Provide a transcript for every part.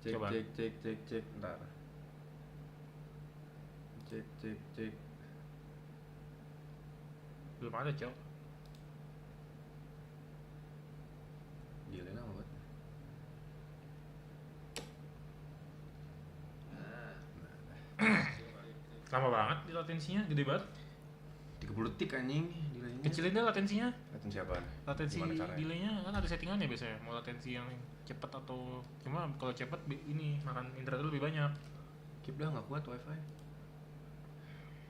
Cek Coba. cek ntar. Cek. Belum ada, Cok. Gila lama banget. Lama banget di latensinya, gede banget. 30 detik anjing delaynya. Kecilin deh latensinya. Latensi apaan? Latensi Gimana caranya? delaynya kan ada settingannya biasanya. Mau latensi yang cepet atau cuma kalau cepet ini makan internet lebih banyak. Keep dah nggak kuat wifi.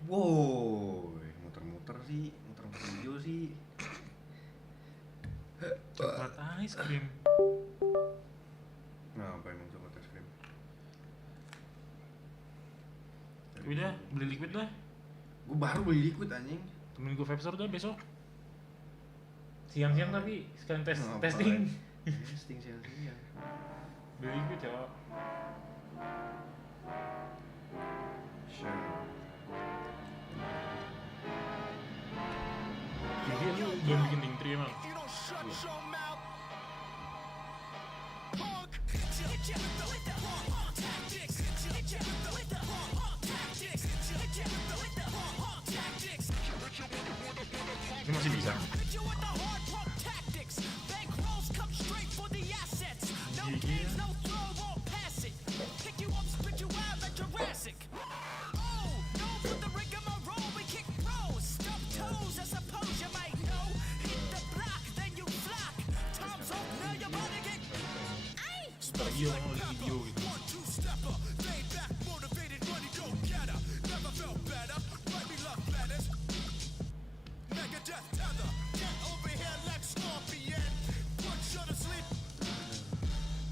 Wow, muter-muter video sih. Coklat ice cream. Nah, apa emang coklat es krim? Udah, beli liquid dah. Gue baru beli liquid anjing. Temen gue vape store dah besok. Siang-siang tapi sekalian Ngapain? testing. Testing siang-siang. Beli liquid, Cok. Sure. Jadi lu belum bikin link tree emang? Ini masih bisa. Lagi orang mau video gitu.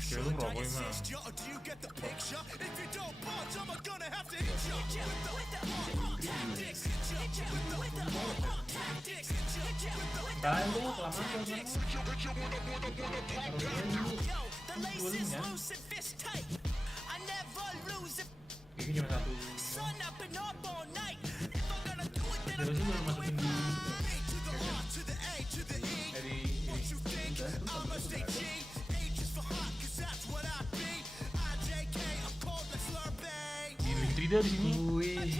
Kayak lu ngerokok emang. Kalian tuh kelamaan kan? Ini cuma satu. Terus sih belum masukin di di link tree dah di sini. Wih.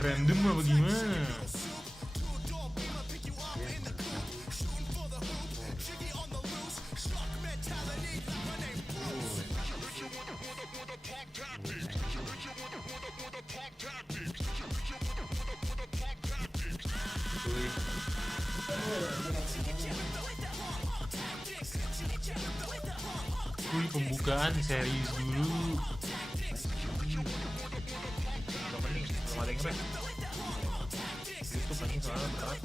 Random apa gimana? Wih, pembukaan serius dulu. Gak penting, belum ada yang rek. YouTube anjing soalnya berat.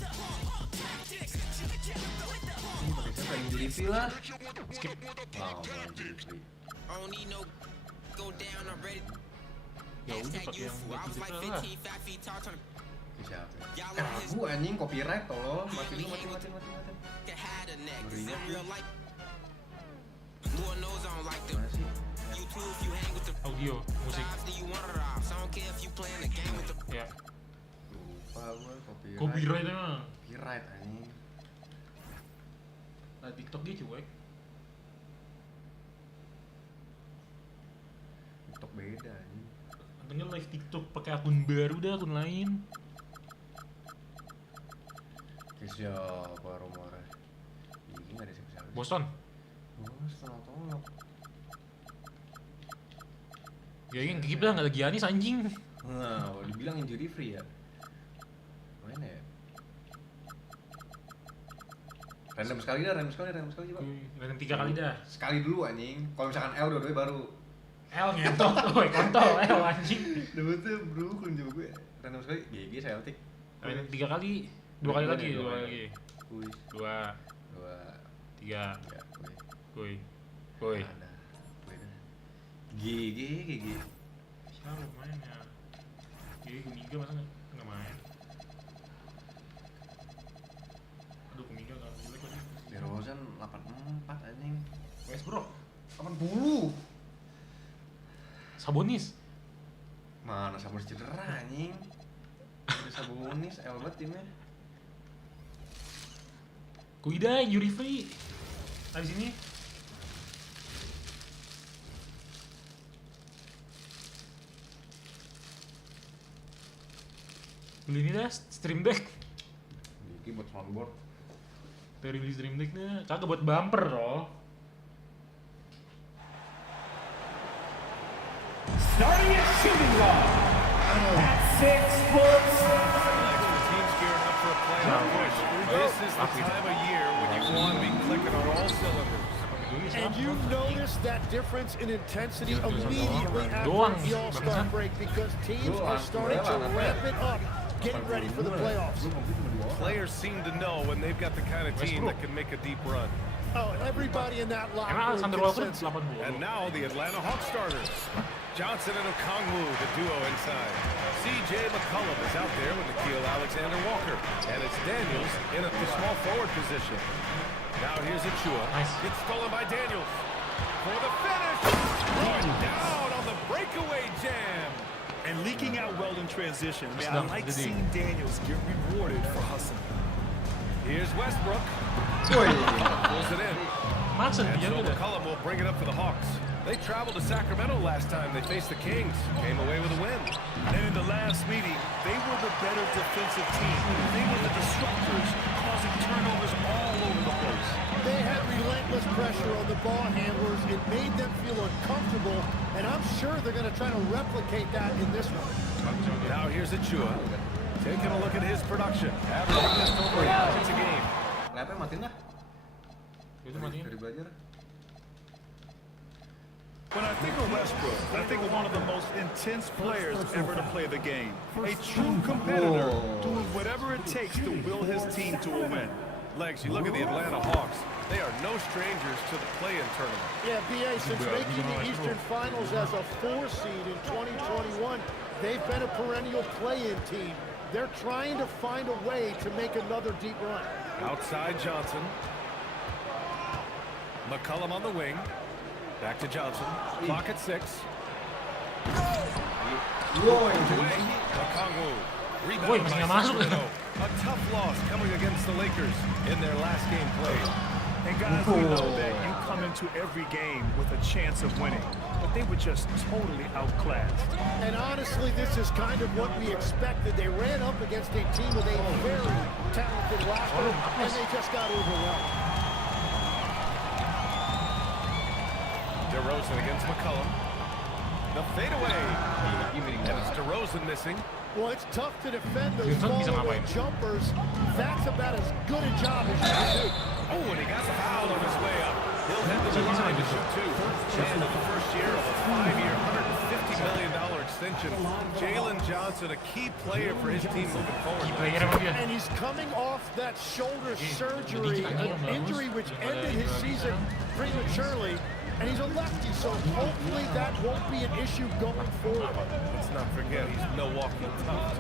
Ini pakai siapa yang Jelipi lah? Skip. Wow, Jelipi. Ya udah pakai yang buat YouTube lah. Siapa? Lagu anjing copyright tolong. Mati. Ngerinya. Audio, musik. Ya. Lupa gue Copyright emang. Copyright anjing. Nah, TikTok dia cuek. TikTok beda anjing. Katanya live TikTok pakai akun baru dah, akun lain. Kayak siapa rumornya? Ini nggak ada siapa-siapa. Boston. Tolong. Ya yang kegip dah, nggak ada Giannis anjing. Nah, dibilang injury free ya. Mana ya? Random sekali coba. Random 3 kali dah. Sekali dulu anjing. Kalau misalkan L dua-duanya baru. L ngetok tuh, kontol L anjing. Dulu tuh bro, kun juga gue. Random sekali, GG Celtic. Random 3 kali, 2 kali lagi, 2 kali lagi. Kuy. 2, 3, kuy. Ada. GG. Siapa main ya? Kumiga masa nggak main? Aduh, Kumiga nggak jelek lagi. DeRozan 84 anjing. Westbrook 80. Sabonis. Mana Sabonis cedera anjing. Ada Sabonis, Elbet timnya. Kuida injury free. Nah di sini. Beli ini dah stream deck. Ini buat soundboard. Dari beli stream decknya, kagak buat bumper loh. Starting at shooting guard at 6 foot. Team's gearing up for a playoff push. This is the time of year when you want to be clicking on all cylinders. And you notice that difference in intensity immediately after Doang. the All-Star break because teams are starting to ramp it up, getting ready for the playoffs. Players seem to know when they've got the kind of team that can make a deep run. Oh, and everybody in that locker Emang room Alexander can Walker sense it. 80. And now the Atlanta Hawks starters. Johnson and Okongwu, the duo inside. C.J. McCollum is out there with Nikhil Alexander-Walker. And it's Daniels in at the small forward position. Now here's Achua. Nice. It's stolen by Daniels. For the finish. Going down on the breakaway jam. And leaking out well in transition. Man, That's I like the seeing Daniels get rewarded for hustling. Here's Westbrook. Pulls it in. Maksud And dia so udah. McCollum will bring it up for the Hawks. They traveled to Sacramento last time they faced the Kings. Came away with a win. And in the last meeting, they were the better defensive team. They were the disruptors, causing turnovers all over the place. They had relentless pressure on the ball handlers. It made them feel uncomfortable, and I'm sure they're going to try to replicate that in this one. Now here's Achua. Taking a look at his production. Averaging just over 8 points a game. Lapnya matiin dah. Itu matiin. Dari belajar. When I think of Westbrook, I think of one of the most intense players ever to play the game. A true competitor, doing whatever it takes to will his team to a win. Legs, you look at the Atlanta Hawks. They are no strangers to the play-in tournament. Yeah, BA, since making the Eastern Finals as a 4 seed in 2021, they've been a perennial play-in team. They're trying to find a way to make another deep run. Outside Johnson. McCollum on the wing. Back to Johnson. Clock at 6. Away. Okongwu. Rebound Woi, by masih nggak masuk. Sacramento. A tough loss coming against the Lakers in their last game played. And guys, we know that you come into every game with a chance of winning, but they were just totally outclassed. And honestly, this is kind of what we expected. They ran up against a team with a very talented roster, and they just got overwhelmed. DeRozan against McCollum. The fadeaway. And it's DeRozan missing. Well, it's tough to defend those Houston bisa follow-away ngapain? jumpers. That's about as good a job as you can do. Oh, and he got fouled on his way up. He'll head to the line to shoot 2. And in the first year of a 5-year, $150 million extension, Jalen Johnson, a key player for his team moving forward. Player emang dia. And he's coming off that shoulder surgery, an injury which ended his season prematurely. And he's a lefty, so hopefully that won't be an issue going forward. Let's not forget, he's Milwaukee tough.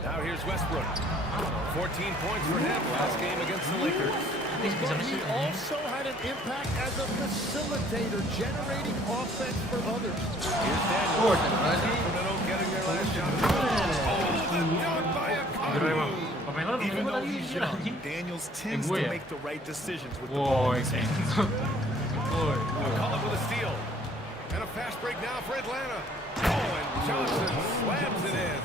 Now here's Westbrook. 14 points for him last game against the Lakers. But he also had an impact as a facilitator, generating offense for others. Here's Daniels. Sacramento getting their last shot. Oh, the dunk by Keren emang. Okongwu. Pemain lo Even gue though tadi he's anjing. young, Daniels tends gue to ya? make the right decisions with the ball. Woi, kentut. Woi. McCollum with a steal. And a fast break now for Atlanta. Oh, and Johnson slams it in.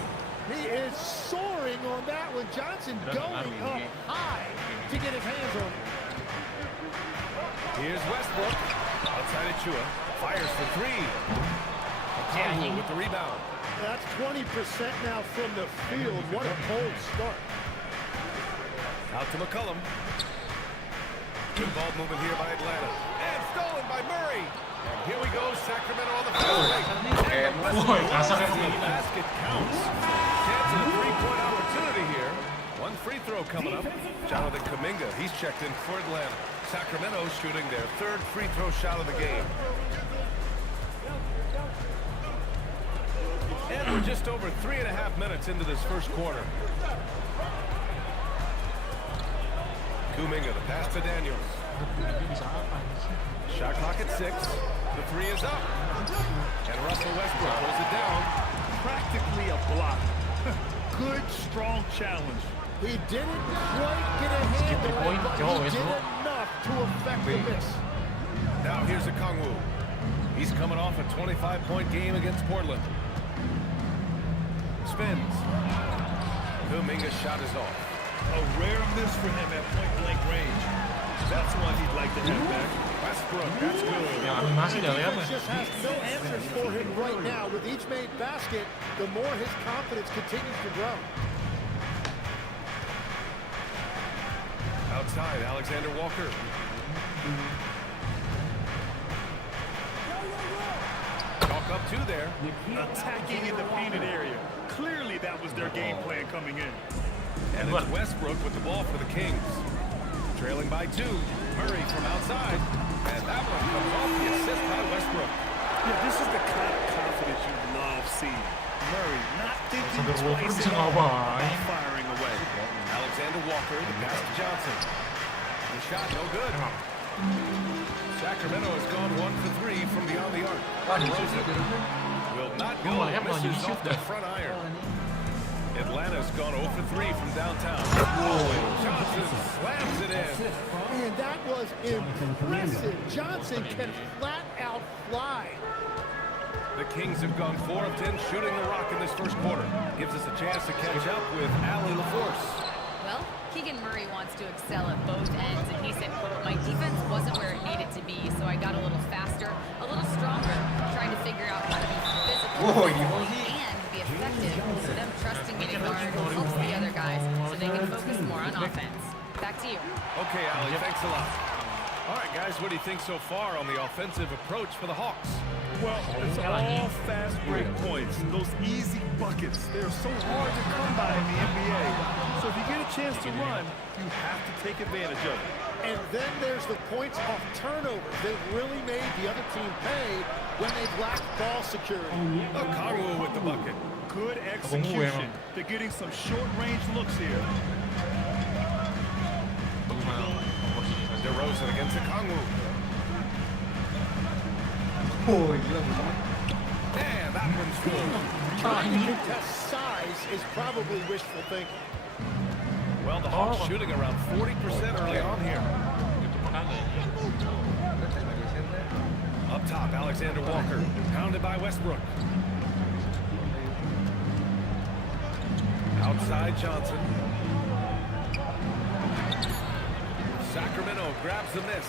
He is soaring on that one. Johnson going up high to get his hands on it. Here's Westbrook. Outside Achua. Fires for 3. Okongwu with the rebound. That's 20% now from the field. What a cold start. Out to McCollum. Good ball movement here by Atlanta. And stolen by Murray. And here we go, Sacramento on the fast break. And Woi, kasar kan the dia. basket counts. Chance of a 3-point opportunity here. One free throw coming up. Jonathan Kuminga, he's checked in for Atlanta. Sacramento shooting their 3rd free throw shot of the game. And we're just over 3.5 minutes into this first quarter. Kuminga, the pass to Daniels. Shot clock at 6. The 3 is up. And Russell Westbrook throws it down. Practically a block. Good, strong challenge. He didn't quite get a hand going, but Jauh he itu. did enough to affect the miss. Now here's a Kongwu. He's coming off a 25-point game against Portland. Spins. Kuminga's shot is off. A rare miss for him at point-blank range. That's one he'd like to have back. Westbrook, that's good. Ya animasi dah ya. Defense just has no answers for him right now. With each made basket, the more his confidence continues to grow. Outside, Alexander Walker. Talk up two there. Attacking in the painted area. Clearly that was their game plan coming in. And it's Westbrook with the ball for the Kings. Trailing by 2. Murray from outside. And that one comes off the assist by Westbrook. Yeah, this is the kind of confidence you love seeing. Murray not thinking Sampai Walker twice bisa at all ngapain? about firing away. Alexander Walker, the pass to Johnson. The shot no good. Sacramento has gone 1 for 3 from beyond the arc. DeRozan will not go. Oh, yeah, Misses you off shoot the that. front iron. Atlanta's gone 0 for 3 from downtown. Johnson slams it in. And that was impressive. Johnson can flat out fly. The Kings have gone 4 of 10 shooting the rock in this first quarter. Gives us a chance to catch up with Allie LaForce. Well, Keegan Murray wants to excel at both ends, and he said, quote, "My defense wasn't where it needed to be, so I got a little faster, a little stronger, trying to figure out how to be physical and be effective, so them trusting me to guard helps the other guys so they can focus more on offense." Back to you. Okay, Allie, thanks a lot. All right, guys, what do you think so far on the offensive approach for the Hawks? Well, it's all fast break points. Those easy buckets. They're so hard to come by in the NBA. So if you get a chance to run, you have to take advantage of it. And then there's the points off turnovers. They've really made the other team pay when they've lacked ball security. Kongwu with the bucket. Good execution. They're getting some short-range looks here. DeRozan against the Kongwu. And that one's good. Trying to contest size is probably wishful thinking. Well, the Hawks shooting around 40% early on here. Up top, Alexander Walker, pounded by Westbrook. Outside Johnson. Sacramento grabs the miss.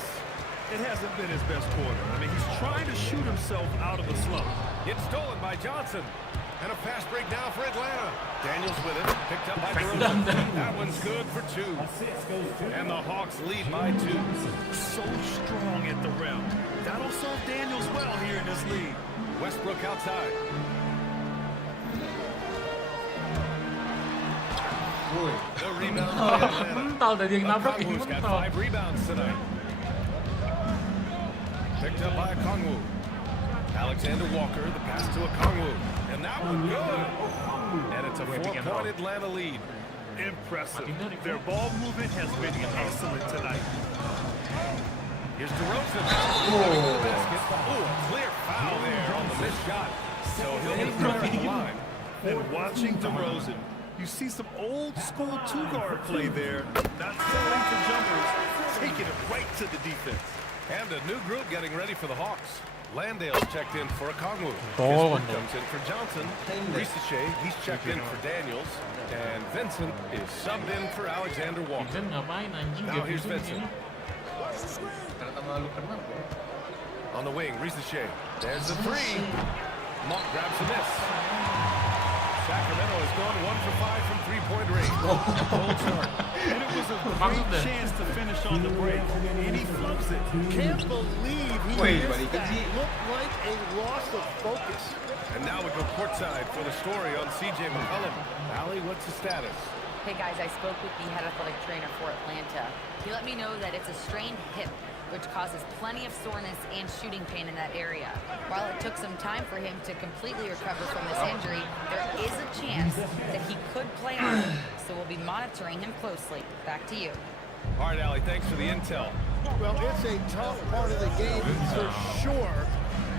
It hasn't been his best quarter. I mean, he's trying to shoot himself out of a slump. It's stolen by Johnson. And a fast break now for Atlanta. Daniels with it, picked up by DeRozan. That one's good for 2. And the Hawks lead by 2. So strong at the rim. That'll serve Daniels well here in this league. Westbrook outside. The rebound by Atlanta. Mental tadi yang nabrak ini Kongwu's got mental. 5 rebounds tonight. Picked up by Kongwu. Alexander Walker, the pass to a Kongwu. And that one good. And it's a 4-point Atlanta lead. Impressive. Their ball movement has been excellent tonight. Here's DeRozan. Basket. Oh, a clear foul there on the missed shot. So he'll be thrown at the line. And watching DeRozan, you see some old school two-guard play there. Not settling for jumpers, taking it right to the defense. And a new group getting ready for the Hawks. Landale's checked in for a Kongwu. Oh, Kispert comes in for Johnson. Risache, he's checked in for Daniels. And Vincent is subbed in for Alexander Walker. Vincent ngapain anjing? Now Dia here's Vincent Vincent. ini. Karena malu kenal ya. On the wing, Risache. There's the 3. Monk grabs the miss. Sacramento has gone 1 for 5 from three-point range. Cold start. And it was a great chance to finish on the break. And he flubs it. Can't believe he Wait, missed buddy, that. he- Looked like a loss of focus. And now we go courtside for the story on CJ McCollum. Allie, what's the status? Hey guys, I spoke with the head athletic trainer for Atlanta. He let me know that it's a strained hip, which causes plenty of soreness and shooting pain in that area. While it took some time for him to completely recover from this injury, there is a chance that he could play on it, so we'll be monitoring him closely. Back to you. All right, Allie, thanks for the intel. Well, it's a tough part of the game for sure.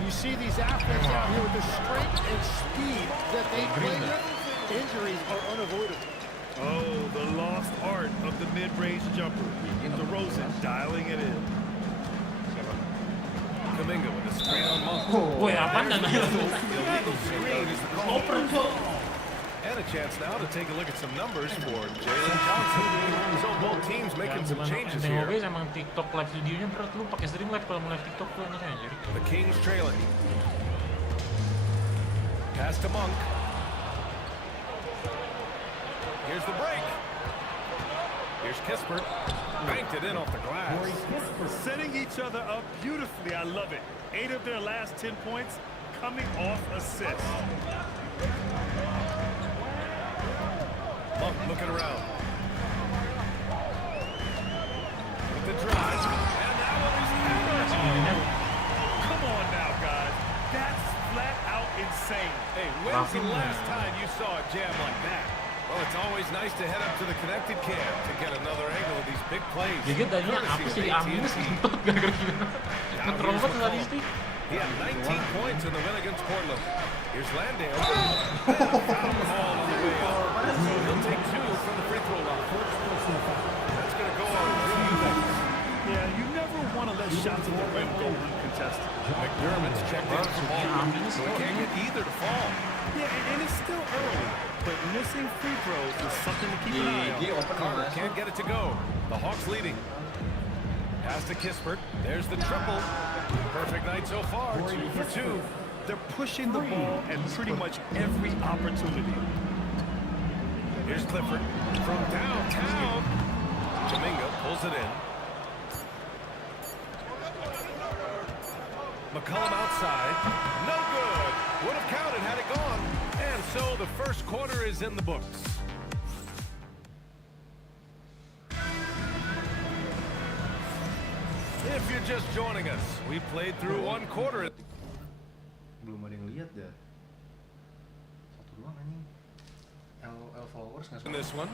You see these athletes out here with the strength and speed that they play with. Injuries are unavoidable. Oh, the lost art of the mid-range jumper. DeRozan dialing it in. Kuminga with a screen on Monk. Woi, apaan dan? Illegal screen is the call. And a chance now to take a look at some numbers for Jalen Johnson. So both teams making some changes Tengok here. guys, emang TikTok live videonya berat, lu pakai stream live kalau mau live TikTok tuh enaknya anjir. The Kings trailing. Pass to Monk. Here's the break. Here's Kispert. Banked it in off the glass. Setting each other up beautifully. I love it. 8 of their last 10 points coming off assists. Monk looking around. With the drive. And that one is hammered. Come on now, guys. That's flat out insane. Hey, when's the last time you saw a jam like that? Well, it's always nice to head up to the connected cam to get another angle of these big plays. Jadi tadinya apa sih di Aminus kentut gara-gara gimana? Ngetrompat statistik. He had 19 points in the win against Portland. Here's Landale. Foul call on the way up. He'll take 2 from the free throw line. That's going to go on Drew Eubanks. Yeah, you never want to let shots at the rim go uncontested. McDermott's checked in for ball, so he can't get either to fall. Yeah, and it's still early, but missing free throws is something to keep an eye on. Carter can't get it to go. The Hawks leading. Pass to Kispert. There's the triple. Perfect night so far. 2 for 2. They're pushing the ball at pretty much every opportunity. Here's Clifford from downtown. Kuminga pulls it in. McCollum outside. No good. Would have counted had it gone. And so the first quarter is in the books. If you're just joining us, we played through 1 quarter. Belum ada yang lihat dah. Satu doang anjing. L followers nggak In suka. this one.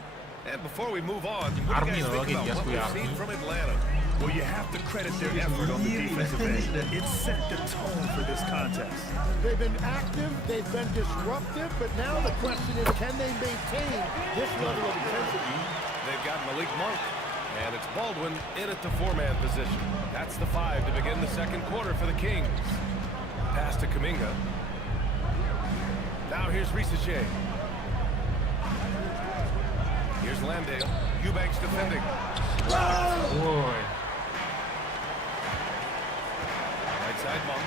And before we move on, what do you guys think about what we've seen from Atlanta? Well, you have to credit their effort on the defensive end. It set the tone for this contest. They've been active, they've been disruptive, but now the question is, can they maintain this level of intensity? They've got Malik Monk, and it's Baldwin in at the 4-man position. That's the 5 to begin the second quarter for the Kings. Pass to Kuminga. Now here's Risache. Here's Landale. Eubanks defending. Woi. Right side Monk.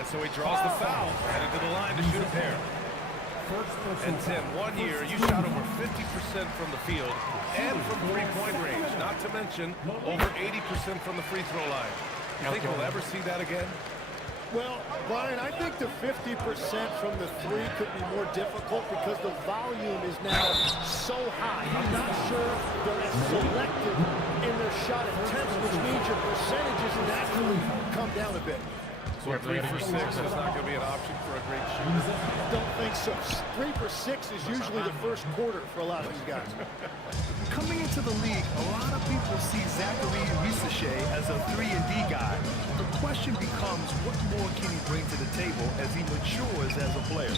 And so he draws the foul. Headed to the line to shoot a pair. And Tim, 1 year, you shot over 50% from the field and from three-point range. Not to mention over 80% from the free throw line. You think we'll ever see that again? Well, Brian, I think the 50% from the 3 could be more difficult because the volume is now so high. I'm not sure they're as selective in their shot attempts, which means your percentages naturally come down a bit. So 3 for 6 is not going to be an option for a great shooter. Don't think so. 3 for 6 is usually the first quarter for a lot of these guys. Coming into the league, a lot of people see Zachary Risache as a 3-and-D guy. The question becomes, what more can he bring to the table as he matures as a player?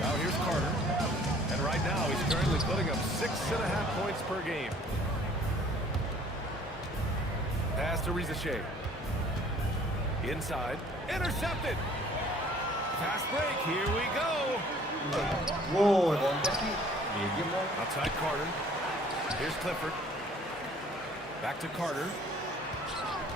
Now here's Carter. And right now he's currently putting up 6.5 points per game. Pass to Risache. Inside. Intercepted. Fast break. Here we go. Wow, kontes sih. Medium lah. Outside Carter. Here's Clifford. Back to Carter.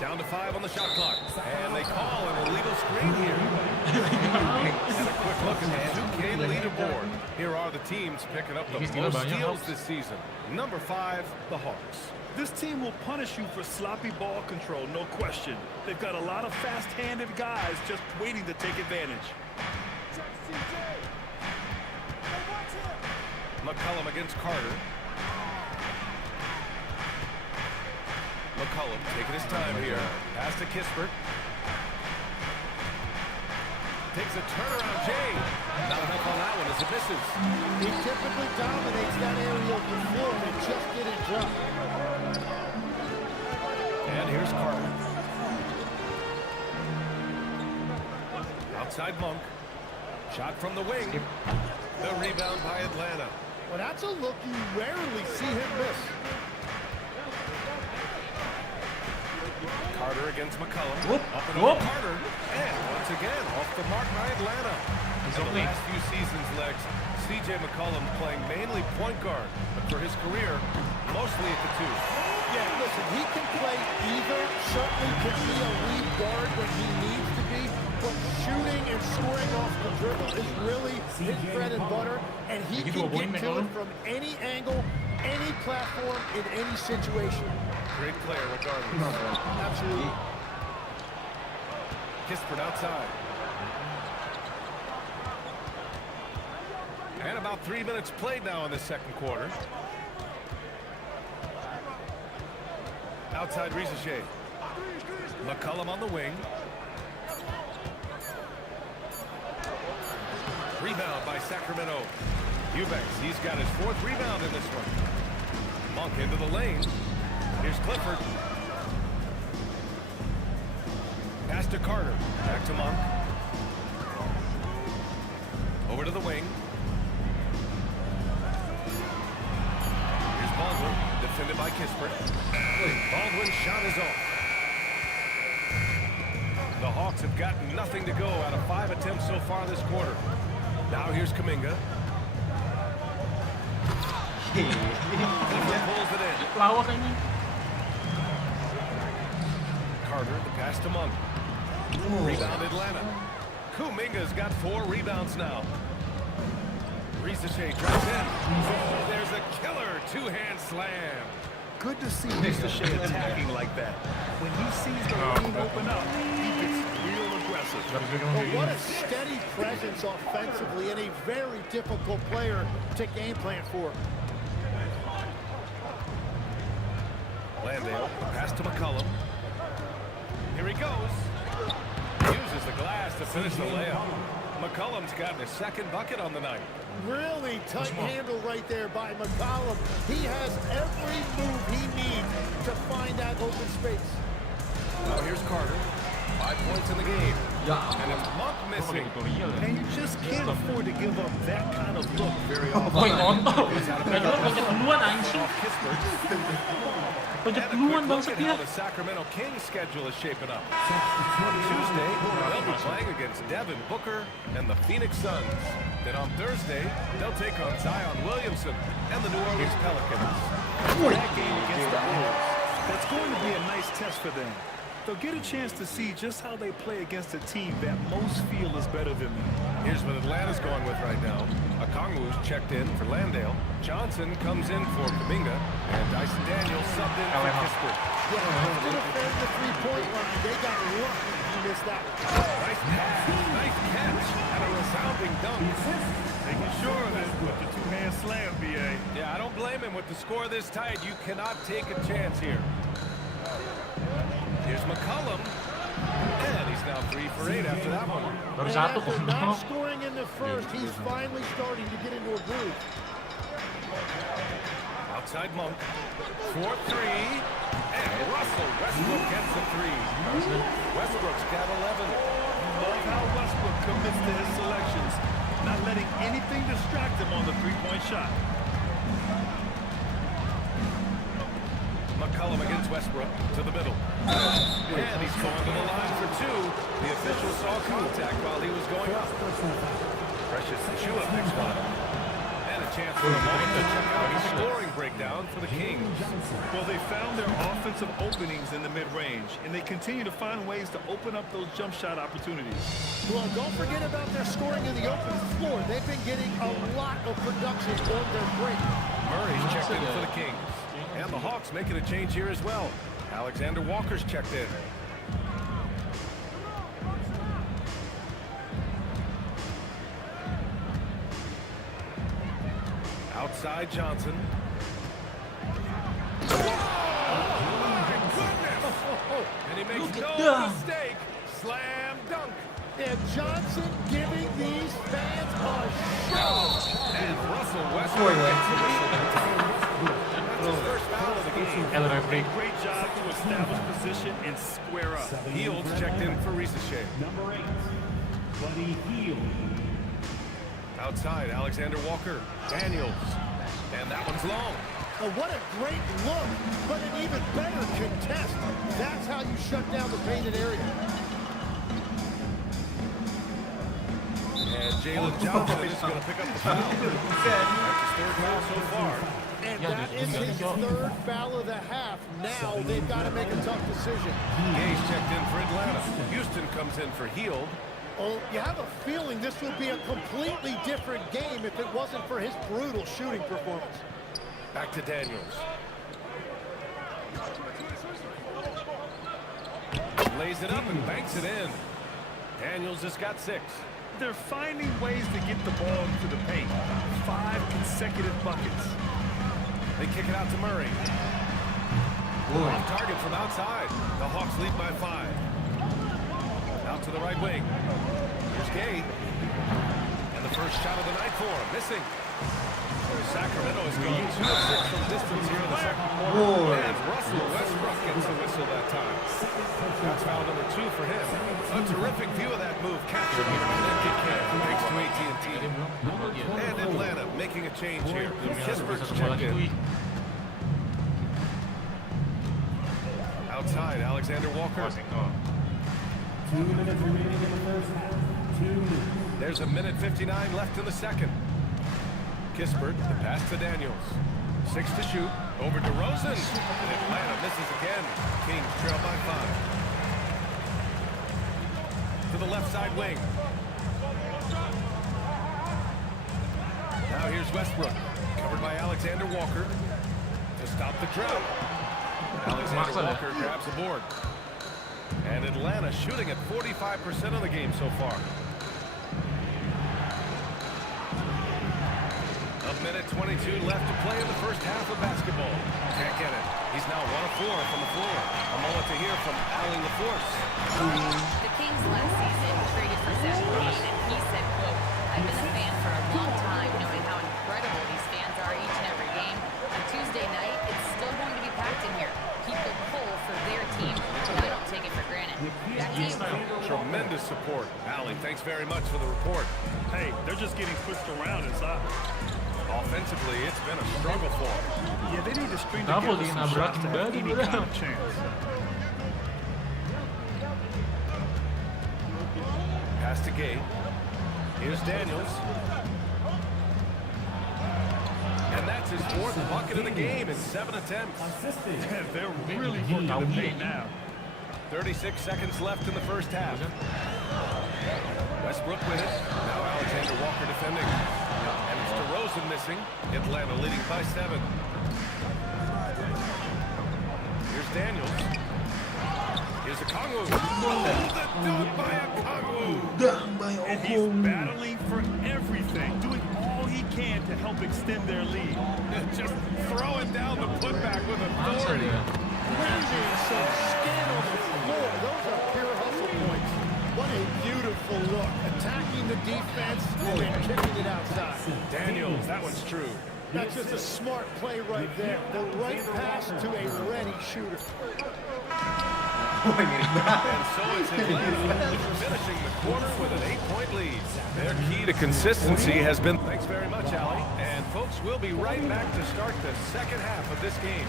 Down to 5 on the shot clock. And they call an illegal screen here. And a quick look at the 2K leaderboard. Here are the teams picking up the most steals this season. Number 5, the Hawks. This team will punish you for sloppy ball control, no question. They've got a lot of fast-handed guys just waiting to take advantage. McCollum against Carter. McCollum taking his time here. Pass to Kispert. Takes a turnaround, Jay. Not enough on that one as it misses. He typically dominates that area of the floor, and it just didn't drop. And here's Carter. Outside Monk. Shot from the wing. The rebound by Atlanta. Well, that's a look you rarely see him miss. Carter against McCullum. Whoop, Up and whoop. over Carter. And once again, off the mark by Atlanta. He's In the only- last few seasons, Legs, C.J. McCollum playing mainly point guard, but for his career, mostly at the 2. Yeah, listen, he can play either. Certainly can be a lead guard when he needs to be. But shooting and scoring off the dribble is really his bread and butter. And he Begitu can oboin get to it McCollum. from any angle, any platform, in any situation. Great player regardless. Absolutely. Kispert outside. And about 3 minutes played now in the second quarter. Outside Rizachet. McCullum on the wing. Rebound by Sacramento. Eubanks, he's got his 4th rebound in this one. Monk into the lane. Here's Clifford. Pass to Carter. Back to Monk. Over to the wing. Here's Baldwin. Defended by Kispert. Baldwin's shot is off. The Hawks have gotten nothing to go out of 5 attempts so far this quarter. Now here's Kuminga. Clifford pulls it in. Lawak ini. Carter, the pass to Monk. Rebound Atlanta. Kuminga's got 4 rebounds now. Rizachet drives in. Oh, there's a killer 2-hand slam. Good to see Mr. Shea attacking like that. When he sees the lane open up, he gets real aggressive. But what a steady presence offensively and a very difficult player to game plan for. Landale, pass to McCullum. Here he goes. Uses the glass to finish the layup. McCullum's gotten his 2nd bucket on the night. Really tight handle right there by McCollum. He has every move he needs to find that open space. Now here's Carter. 5 points in the game. And it's Monk missing. And you just can't afford to give up that kind of look very often. Boy, nonton. Kayaknya lo pencet duluan anjing. Off Kispert. Pencet And a duluan quick look bangsat at dia. how the Sacramento Kings schedule is shaping up. On Tuesday, they'll be playing against Devin Booker and the Phoenix Suns. Then on Thursday, they'll take on Zion Williamson and the New Orleans Pelicans. That game against the Bulls, that's going to be a nice test for them. They'll get a chance to see just how they play against a team that most feel is better than them. Here's what Atlanta's going with right now. Okongwu's checked in for Landale. Johnson comes in for Kuminga. And Dyson Daniels subbed in for Kispert. Yeah, to defend the three-point line, they got lucky he missed that one. Nice pass, nice catch, and a resounding dunk. Making sure of it with the 2-hand slam, B.A. Yeah, I don't blame him. With the score this tight, you cannot take a chance here. Here's McCullum. And he's now 3 for 8 after that one. Baru And 1 after kok. not scoring in the first, he's finally starting to get into a groove. Outside Monk. 4-3. And Russell Westbrook gets a 3. Westbrook's got 11. Love how Westbrook commits to his selections, not letting anything distract him on the 3-point shot. McCullum against Westbrook to the middle. And he's going to the line for 2. The official saw contact while he was going up. Precious Achiuwa picks one. And a chance for a moment to check out the scoring breakdown for the Kings. Well, they found their offensive openings in the mid-range, and they continue to find ways to open up those jump shot opportunities. Well, don't forget about their scoring in the open floor. They've been getting a lot of production on their break. Murray's checked in for the Kings. And the Hawks making a change here as well. Alexander Walker's checked in. Outside Johnson. And he makes no mistake. Slam dunk. And Johnson giving these fans a show. And Russell Westbrook gets a whistle. That's his first foul of the game. Eleanor break. Great job to establish position and square up. Heald's checked in for Rizachet. Number 8, Buddy Hield. Outside, Alexander Walker. Daniels. And that one's long. Oh, what a great look, but an even better contest. That's how you shut down the painted area. And Jalen Johnson is going to pick up the foul. That's his third foul so far. And that is his third foul of the half. Now they've got to make a tough decision. Gay's checked in for Atlanta. Houston comes in for Hield. Oh, you have a feeling this would be a completely different game if it wasn't for his brutal shooting performance. Back to Daniels. Lays it up and banks it in. Daniels has got 6. They're finding ways to get the ball into the paint. 5 consecutive buckets. They kick it out to Murray. Off target from outside. The Hawks lead by 5. Out to the right wing. Here's Gay. And the first shot of the night for him. Missing. Sacramento has gone 2 of 6 from distance here in the second quarter. And Russell Westbrook gets the whistle that time. That's foul number 2 for him. A terrific view of that move captured here. Connecticut thanks to AT&T. And Atlanta making a change here. Kispert's checked in. Outside, Alexander Walker. 2 minutes remaining in the first half. 2 minutes. There's a minute 59 left in the second. Kispert, the pass to Daniels. 6 to shoot. Over to Rosen. And Atlanta misses again. Kings trail by 5. To the left side wing. Now here's Westbrook. Covered by Alexander Walker. To stop the drought. Alexander Walker grabs the board. And Atlanta shooting at 45% of the game so far. A minute 22 left to play in the first half of basketball. Can't get it. He's now 1 of 4 from the floor. A moment to hear from Allie LaForce. The Kings last season traded for Zach Levine, and he said, quote, I've been a fan for a long time, knowing how incredible these fans are each and every game. On Tuesday night, it's still going to be packed in here. People pull for their team, and I don't take it for granted. Back to you. Tremendous support. Allie, thanks very much for the report. Hey, they're just getting pushed around inside. Offensively, it's been a struggle for them. Yeah, they need to string Double together some di-nabrak shots to have baru, any bro. kind of chance. Pass to Gay. Here's Daniels. And that's his 4th bucket of the game in 7 attempts. Yeah, they're really working the paint now. 36 seconds left in the first half. Westbrook with it. Now Alexander Walker defending. And it's DeRozan missing. Atlanta leading by 7. Here's Daniels. Here's Okongwu. Oh, the dunk by Okongwu. And he's battling for everything, doing all he can to help extend their lead. Just throwing down the putback with authority. Bringing some skin on the floor. Those are pure hustle points. What a beautiful look. Attacking the defense and then kicking it outside. Daniels, that one's true. That's just a smart play right there. The right pass to a ready shooter. And so it's Atlanta finishing the quarter with an 8-point lead. Their key to consistency has been... Thanks very much, Allie. And folks, we'll be right back to start the second half of this game.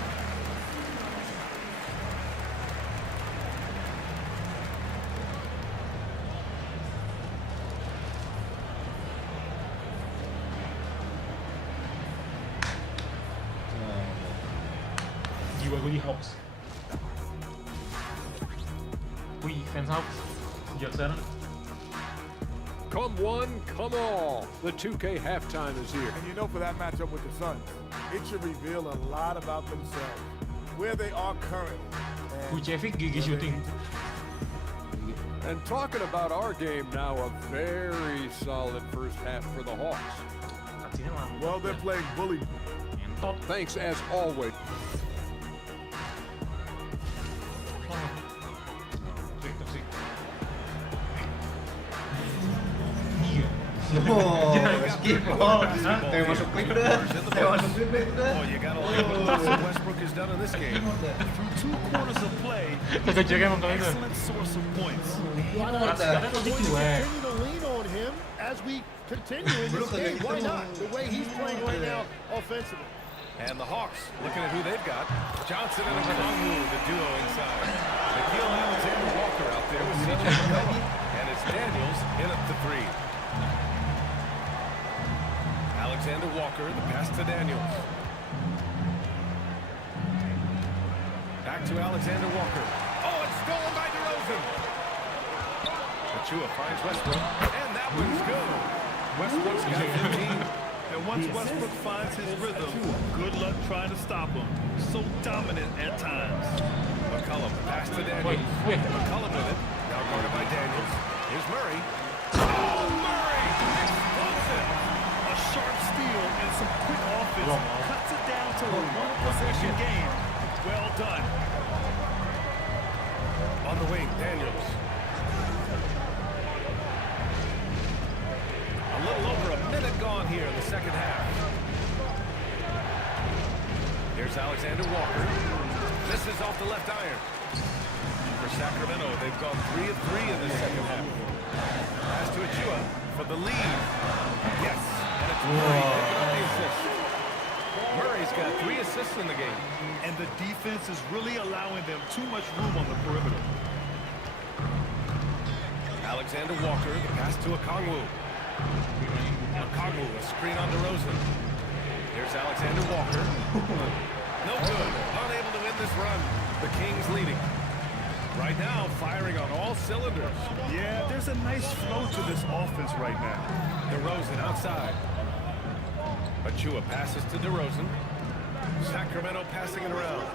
Jiwa gue di Hawks. Wih, fans Hawks. Sejak sekarang. Come one, come all. The 2K halftime is here. And you know, for that matchup with the Suns, it should reveal a lot about themselves, where they are currently. Vucevic gigi shooting. And talking about our game now, a very solid first half for the Hawks. Kacinya lama. Well, they're playing bully. Entot. Thanks as always. Oh, skip ball. Kayak masuk klip dah. Kayak masuk klip dah. Oh, you gotta love what Russell Westbrook has done in this game. Through 2 quarters of play, play, Kagak jaga emang kali itu. excellent source of points. Katanya tadi cuek. Continue to lean on him as we continue in this game. Why not? The way he's playing right now offensively. And the Hawks looking at who they've got. Johnson and Okongwu, the duo inside. Nikhil Alexander-Walker out there with C.J. McCollum. And it's Daniels in at the 3. Alexander-Walker, the pass to Daniels. Back to Alexander-Walker. Oh, it's stolen by DeRozan. Achua finds Westbrook, and that one's good. Westbrook's got 15. And once Westbrook finds his rhythm, good luck trying to stop him. So dominant at times. McCollum, pass to Daniels. Wait. McCollum with it. Now guarded by Daniels. Here's Murray. Oh, Murray! Explosive! A sharp steal and some quick offense cuts it down to a one-possession game. Well done. On the wing, Daniels. A little over a minute gone here in the second half. Here's Alexander Walker. This is off the left iron. For Sacramento, they've gone 3 of 3 in the second half. Pass to Achua for the lead. Yes, and it's Murray picking up the assist. Murray's got 3 assists in the game. And the defense is really allowing them too much room on the perimeter. Alexander Walker, the pass to Okongwu. Okongwu, a screen on DeRozan. Here's Alexander Walker. No good. Unable to win this run. The Kings leading. Right now, firing on all cylinders. Yeah, there's a nice flow to this offense right now. DeRozan outside. Achua passes to DeRozan. Sacramento passing it around.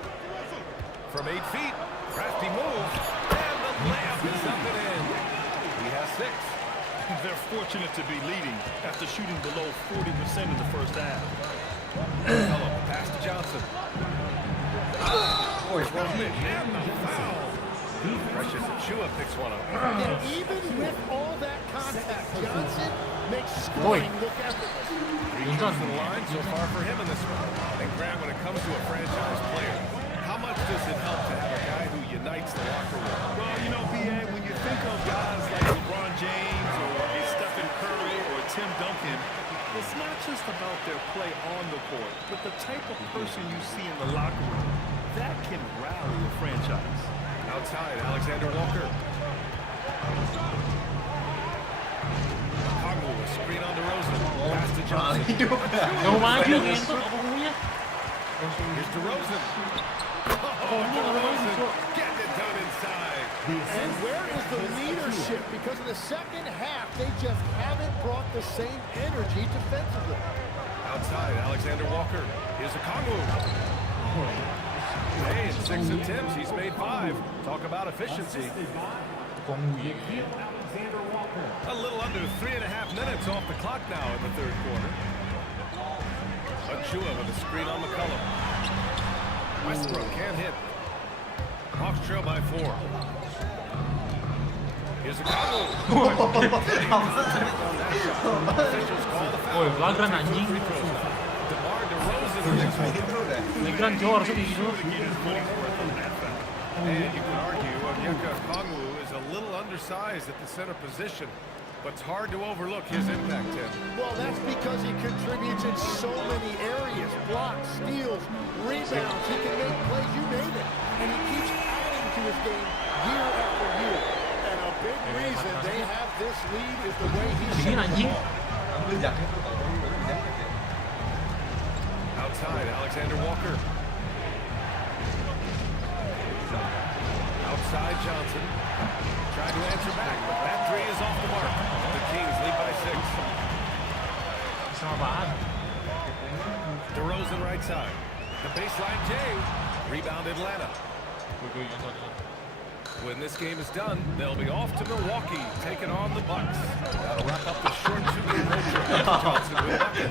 From 8 feet. Crafty move. And the layup is up and in. He has 6. They're fortunate to be leading after shooting below 40% in the first half. McCollum, pass to Johnson. And the foul. Precious Achua picks one up. And even with all that contact, Johnson makes scoring look effortless. 3 trips to the line so far for him in this one. And Grant, when it comes to a franchise player, how much does it help to have a guy who unites the locker room? Well, you know, B.A., when you think of guys like LeBron James or Stephen Curry or Tim Duncan, it's not just about their play on the court, but the type of person you see in the locker room. That can rally a franchise. Outside, Alexander Walker. Okongwu, a screen on DeRozan. Pass to Johnson. Nggak mau maju ngentot Okongwunya. Here's DeRozan. DeRozan getting it done inside. And where is the leadership? Because in the second half, they just haven't brought the same energy defensively. Outside, Alexander Walker. Here's Okongwu. Hey, in 6 attempts, he's made 5. Talk about efficiency. Okongwu. A little under 3.5 minutes off the clock now in the third quarter. Achua with a screen on McCollum. Westbrook can't hit. Hawks trail by 4. Here's Okongwu. Officials call the foul. Woi, flagrant anjing. DeMar DeRozan. Flagrant jor sih gitu. And you can argue Onyeka Okongwu is a little undersized at the center position, but it's hard to overlook his impact, Tim. Well, that's because he contributes in so many areas. Blocks, steals, rebounds. He can make plays, you name it. And he keeps adding to his game year after year. And a big reason they have this lead is the way he's Dingin anjing. Outside, Alexander Walker. Outside, Johnson. Trying to answer back, but that 3 is off the mark. The Kings lead by 6. Sama apaan? DeRozan right side. The baseline J. Rebound Atlanta. When this game is done, they'll be off to Milwaukee, taking on the Bucks. That'll wrap up the short 2-game road trip. Johnson will bucket.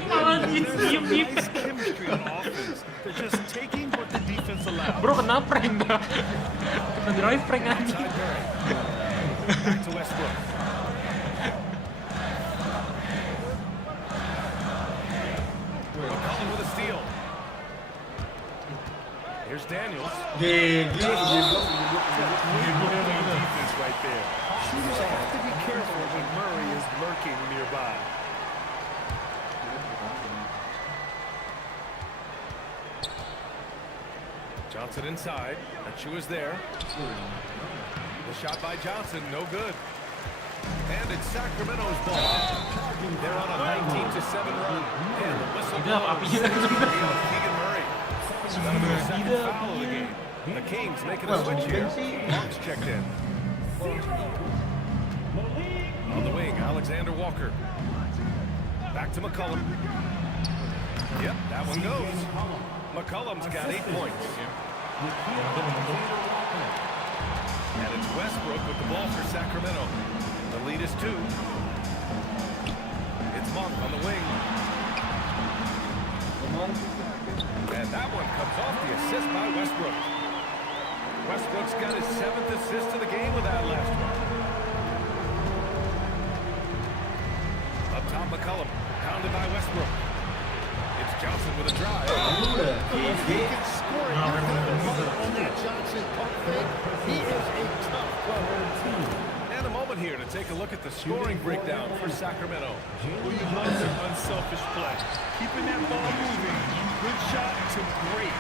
Nice chemistry on offense. They're just taking what the defense allows. Bro, kena prank dah. Kena drive prank anjing. Outside Murray. Back to Westbrook. McCollum with a steal. Here's Daniels. Johnson inside. Achua's there. The shot by Johnson, no good. And it's Sacramento's ball. They're on a 19-7 run. And the whistle blows. Keegan Murray. That'll be the second foul of the game. The Kings making a switch here. Monk's checked in. On the wing, Alexander Walker. Back to McCollum. Yep, that one goes. McCollum's got 8 points. And it's Westbrook with the ball for Sacramento. The lead is 2. It's Monk on the wing. And that one comes off the assist by Westbrook. Westbrook's got his 7th assist of the game with that last one. Up top, McCollum, pounded by Westbrook. It's Johnson with a drive. He can score it. On that Johnson pump fake, he is a tough player. And a moment here to take a look at the scoring breakdown for Sacramento. Well, you love their unselfish play. Keeping that ball moving. Good shot to great.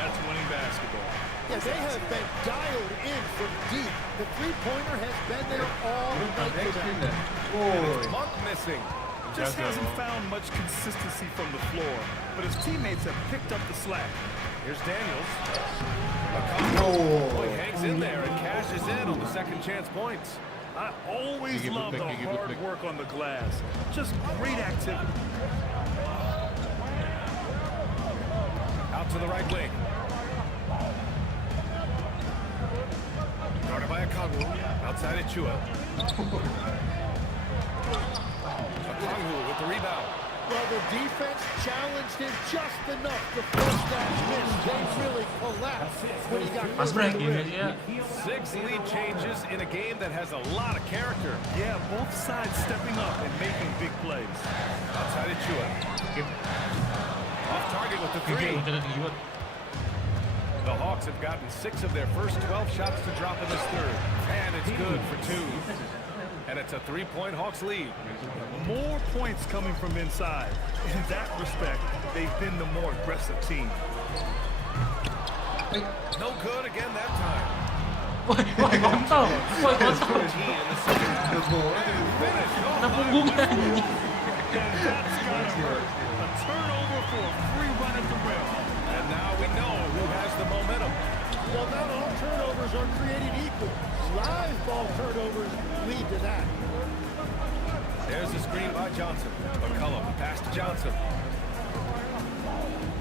That's winning basketball. Yeah, they have been dialed in from deep. The three-pointer has been there all night for them. And it's Monk missing. Just hasn't found much consistency from the floor, but his teammates have picked up the slack. Here's Daniels. He hangs in there and cashes in on the second chance points. I always love the hard work on the glass. Just great activity. Out to the right wing. Guarded by Okongwu. Outside Achua. Okongwu with the rebound. Well, the defense challenged him just enough to force that miss. They really collapsed when he got Pas break ini dia. 6 lead changes in a game that has a lot of character. Yeah, both sides stepping up and making big plays. Outside Achua. Off target with the 3. The Hawks have gotten 6 of their first 12 shots to drop in this third. And it's good for 2. And it's a 3-point Hawks lead. More points coming from inside. In that respect, they've been the more aggressive team. No good again that time. Woi, kontol. Woi, kontol. Kena punggungnya. And that's gotta hurt. A turnover for a free run at the rim. And now we know who has the momentum. Well, not all turnovers are created equal. Live ball turnovers lead to that. There's the screen by Johnson. McCollum, pass to Johnson.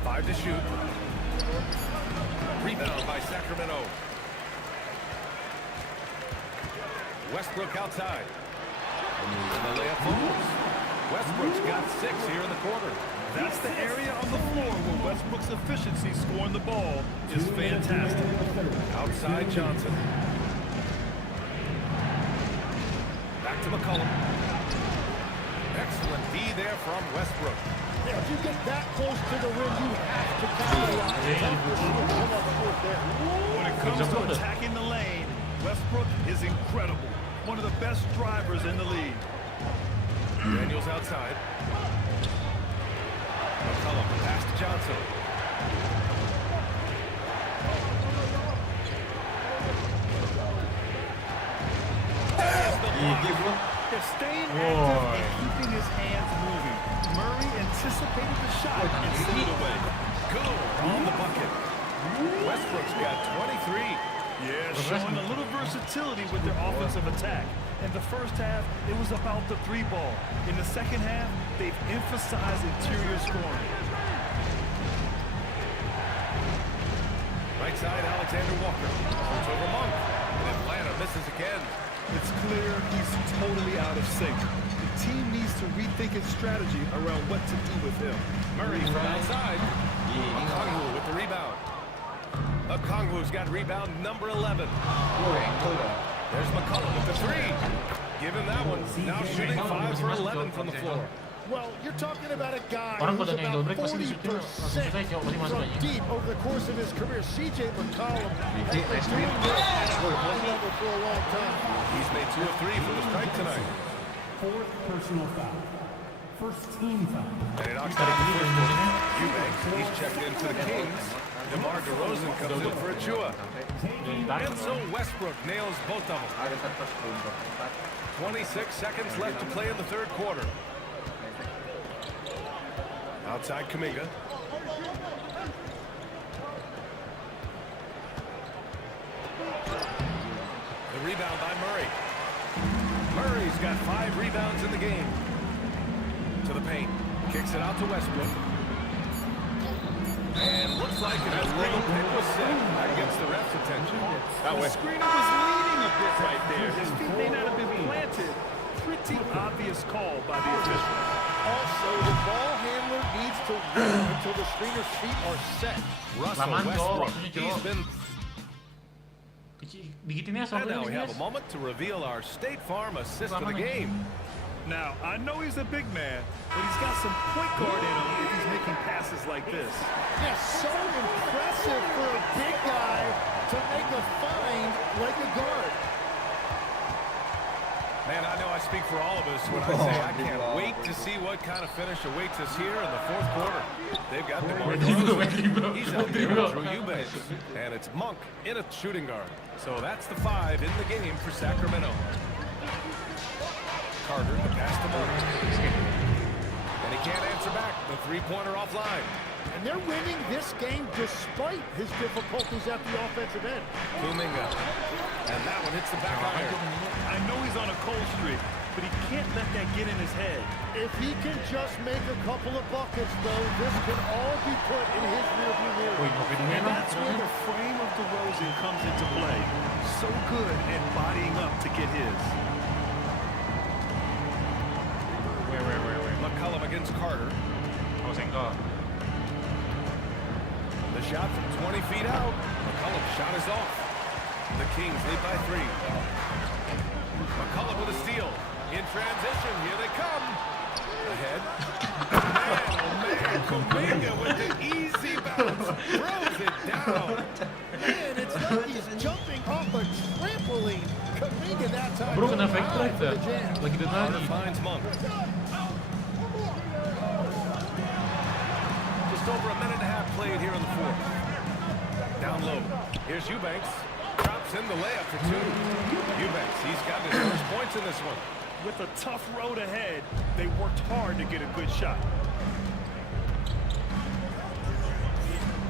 5 to shoot. Rebound by Sacramento. Westbrook outside. And the layup falls. Westbrook's got 6 here in the quarter. That's the area on the floor where Westbrook's efficiency scoring the ball is fantastic. Outside Johnson. Back to McCollum. Excellent D there from Westbrook. Yeah, if you get that close to the rim, you have to capitalize. When it comes to attacking the lane, Westbrook is incredible. One of the best drivers in the league. Daniels outside. McCollum, pass to Johnson. They're staying active and keeping his hands moving. Murray anticipated the shot and threw it away. Good on the bucket. Westbrook's got 23. Yeah, showing a little versatility with their offensive attack. In the first half, it was about the 3 ball. In the second half, they've emphasized interior scoring. Right side, Alexander Walker. It's over Monk. And Atlanta misses again. It's clear he's totally out of sync. The team needs to rethink its strategy around what to do with him. Murray from outside. Okongwu with the rebound. Okongwu's got rebound number 11. There's McCollum with the 3. Give him that one. Now shooting 5 for 11 from the floor. Well, you're talking about a guy Orang who's kalau angle about break pasti di-shooting 40% from deep over the course of his career. C.J. McCollum has been doing this at a high level for a long time. He's made 2 of 3 for the strike tonight. 4th personal foul. First team foul. And it knocks down the first one. Eubanks, he's checked in for the Kings. DeMar DeRozan comes in for a Chua. Dari And so Westbrook nails both of them. Ada kan pas belum berempat. 26 seconds left to play in the third quarter. Outside Kuminga. The rebound by Murray. Murray's got 5 rebounds in the game. To the paint. Kicks it out to Westbrook. And looks like an illegal pick was set. That gets the ref's attention. That The way. screener was leaning a bit right there. His feet may not have been planted. Pretty obvious call by the official. Also, the ball handler needs to wait until the screener's feet are set. Russell Laman, Jo. Westbrook. Waktunya, Jo. He's been. Digitin ya And soalnya now we have a moment to reveal our State Farm assist of the Laman. game. Now, I know he's a big man, but he's got some point guard in him if he's making passes like this. Yeah, so impressive for a big guy to make a find like a guard. Man, I know I speak for all of us when I say I can't wait to see what kind of finish awaits us here in the fourth quarter. They've got DeMar DeRozan. He's out there with Drew Eubanks. And it's Monk in a shooting guard. So that's the 5 in the game for Sacramento. Carter, the pass to Monk. And he can't answer back. The three-pointer offline. And they're winning this game despite his difficulties at the offensive end. Kuminga. And that one hits the back iron. I know he's on a cold streak, but he can't let that get in his head. If he can just make a couple of buckets, though, this can all be put in his rearview mirror. And that's where the frame of DeRozan comes into play. So good at bodying up to get his. Wait. McCollum against Carter. Oh, Sengkol. The shot from 20 feet out. McCollum's shot is off. The Kings lead by 3. McCollum with a steal. In transition, here they come. Ahead. Man, Kuminga with the easy bounce. Throws it down. Man, it's like he's jumping off a trampoline. Kuminga that time. Bro, kena goes fake high track for dah. the jam. Lagi dia Carter nari. finds Monk. Just over a minute and a half played here in the fourth. Down low. Here's Eubanks. Drops in the layup for 2. Eubanks, he's got his first points in this one. With a tough road ahead, they worked hard to get a good shot.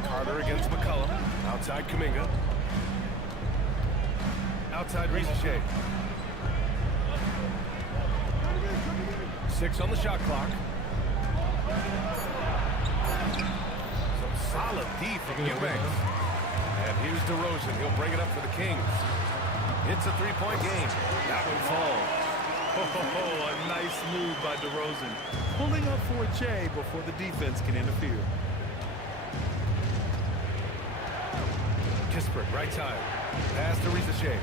Carter against McCollum. Outside Kuminga. Outside Risache. 6 on the shot clock. Some solid D from Eubanks. And here's DeRozan. He'll bring it up for the Kings. It's a 3-point game. That one falls. Oh, a nice move by DeRozan. Pulling up for a J before the defense can interfere. Kispert, right side. Pass to Risache.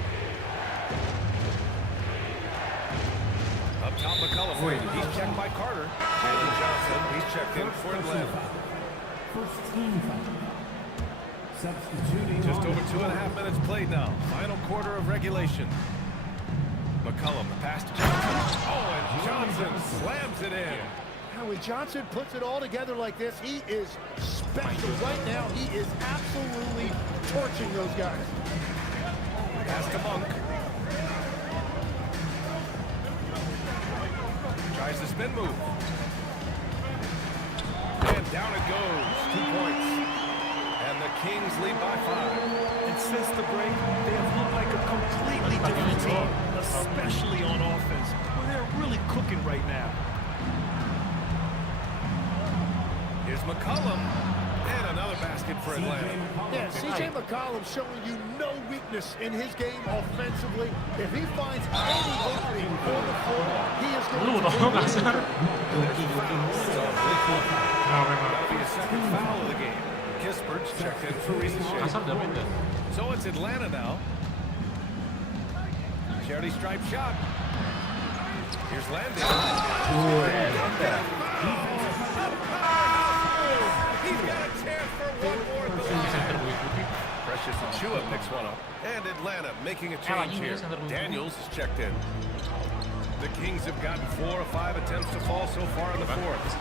Up top, McCollum. He's checked by Carter. Jalen Johnson, he's checked in for Atlanta. First team foul. Substituting Just on over the 2.5 minutes played now. Final quarter of regulation. McCollum, the pass to Johnson. Oh, and Johnson slams it in. Now, when Johnson puts it all together like this, he is special. Right now, he is absolutely torching those guys. Pass to Monk. Tries the spin move. And down it goes. 2 points. And the Kings lead by 5. And since the break, they have looked like a completely different team, especially on offense, where they're really cooking right now. Here's McCollum. And another basket for Atlanta. Yeah, C.J. McCollum showing you no weakness in his game offensively. If he finds any opening for the floor, he is going Lu to dong kasar. That'll be a second foul of the game. Kispert's checked in for Risache. Kasar dah beda. So it's Atlanta now. Charity stripe shot. Here's Landon. He's got a chance for one more. Center Bukit Putih. Precious Achua picks one up. And Atlanta making a change here. Daniels is checked in. The Kings have gotten 4 or 5 attempts to fall so far in the fourth.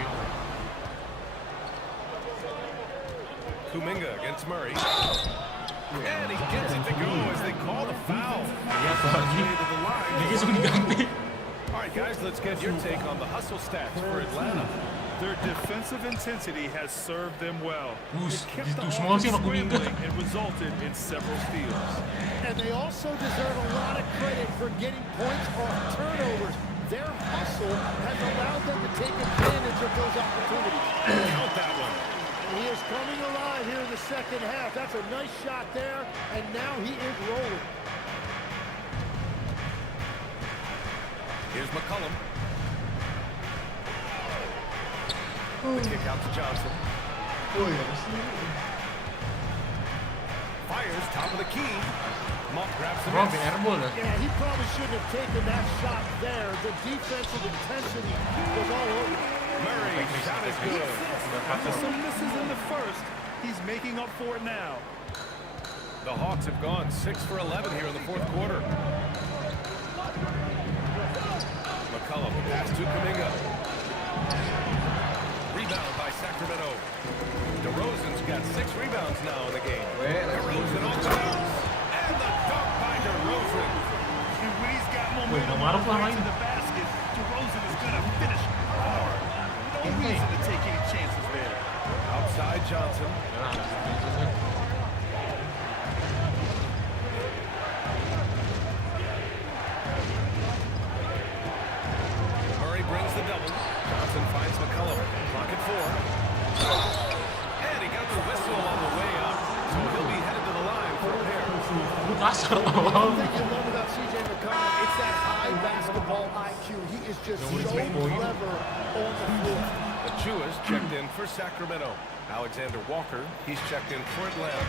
Kuminga against Murray. And he gets it to go as they call the foul. Iya tuh anjing. Dia langsung diganti. All right, guys, let's get your take on the hustle stats for Atlanta. Their defensive intensity has served them well. Bus, It kept the itu semua sih offense sama Kuminga. scrambling and resulted in several steals. And they also deserve a lot of credit for getting points off turnovers. Their hustle has allowed them to take advantage of those opportunities. Count that one. He is coming alive here in the second half. That's a nice shot there, and now he is rolling. Here's McCollum. The kick out to Johnson. Fires top of the key. Monk grabs the Bro, miss. airball dah. Yeah, he probably shouldn't have taken that shot there. The defensive intensity was all over. Murray, shot is good. After some misses in the first, he's making up for it now. The Hawks have gone 6 for 11 here in the fourth quarter. McCollum, pass to Kuminga. Rebound by Sacramento. DeRozan's got 6 rebounds now in the game. DeRozan on the bounce. And the dunk by DeRozan. And when he's got momentum Maruf on the way lain. to the basket, DeRozan is going to finish hard. No reason to take any chances there. Outside Johnson. Murray brings the double. Johnson finds McCollum. Clock at 4. And he got the whistle on the way up. So he'll be headed to the line for a pair. Kasar One awal. thing you love about CJ McCollum, it's that high basketball IQ. He is just so clever on the floor. Achua's checked in for Sacramento. Alexander Walker, he's checked in for Atlanta.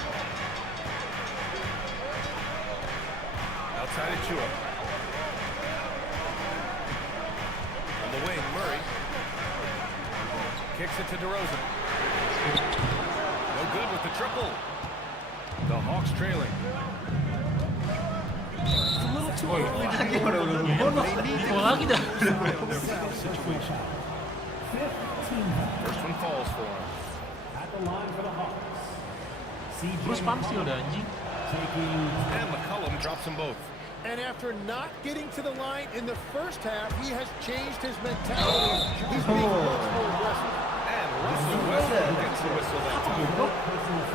Outside Achua. On the wing, Murray. Kicks it to DeRozan. No good with the triple. The Hawks trailing. It's a little too Oi, early to be overlooking. They need to Mau lagi dah. keep their foul situation. First one falls for him. At the line for the Hawks. Terus CJ pamsil dah anjing. taking And McCollum drops them both. And after not getting to the line in the first half, he has changed his mentality. He's being much more aggressive. And Russell Westbrook gets the whistle that time.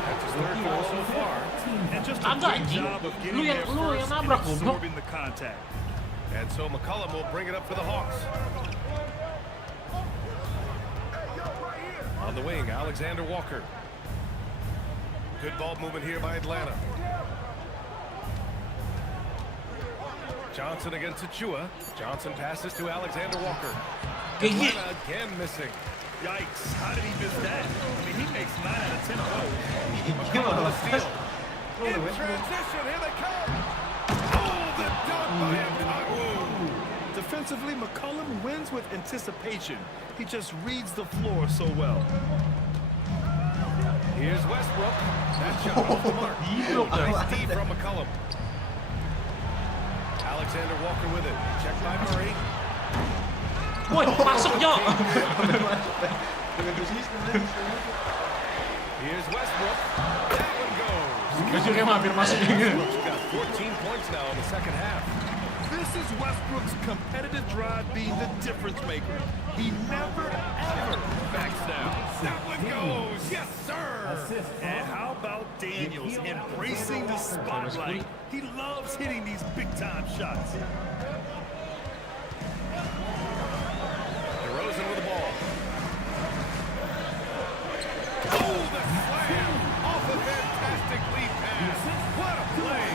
That's his third foul so far. And just a Agak, great anjing. job of Lu getting yang- there lu yang first and nabrak, goblok. absorbing the contact. And so McCollum will bring it up for the Hawks. On the wing, Alexander Walker. Good ball movement here by Atlanta. Johnson against Achua. Johnson passes to Alexander Walker. Atlanta again missing. Yikes, how did he miss that? I mean, he makes 9 out of 10 throws. McCollum with a steal. In transition, here they come. Oh, the dunk by Okongwu. Defensively, McCollum wins with anticipation. He just reads the floor so well. Here's Westbrook. That shot off the mark. Nice D from McCollum. Alexander Walker with it. Checked by Murray. Woi, masuk Jo. Here's Westbrook. That one goes. Gajul kayak hampir masuk juga. Westbrook's got 14 points now in the second half. This is Westbrook's competitive drive being the difference maker. He never, ever backs down. That one goes. Yes, sir. And how about Daniels embracing the spotlight? He loves hitting these big-time shots. DeRozan with the ball. Oh, the slam off a fantastic lead pass. What a play.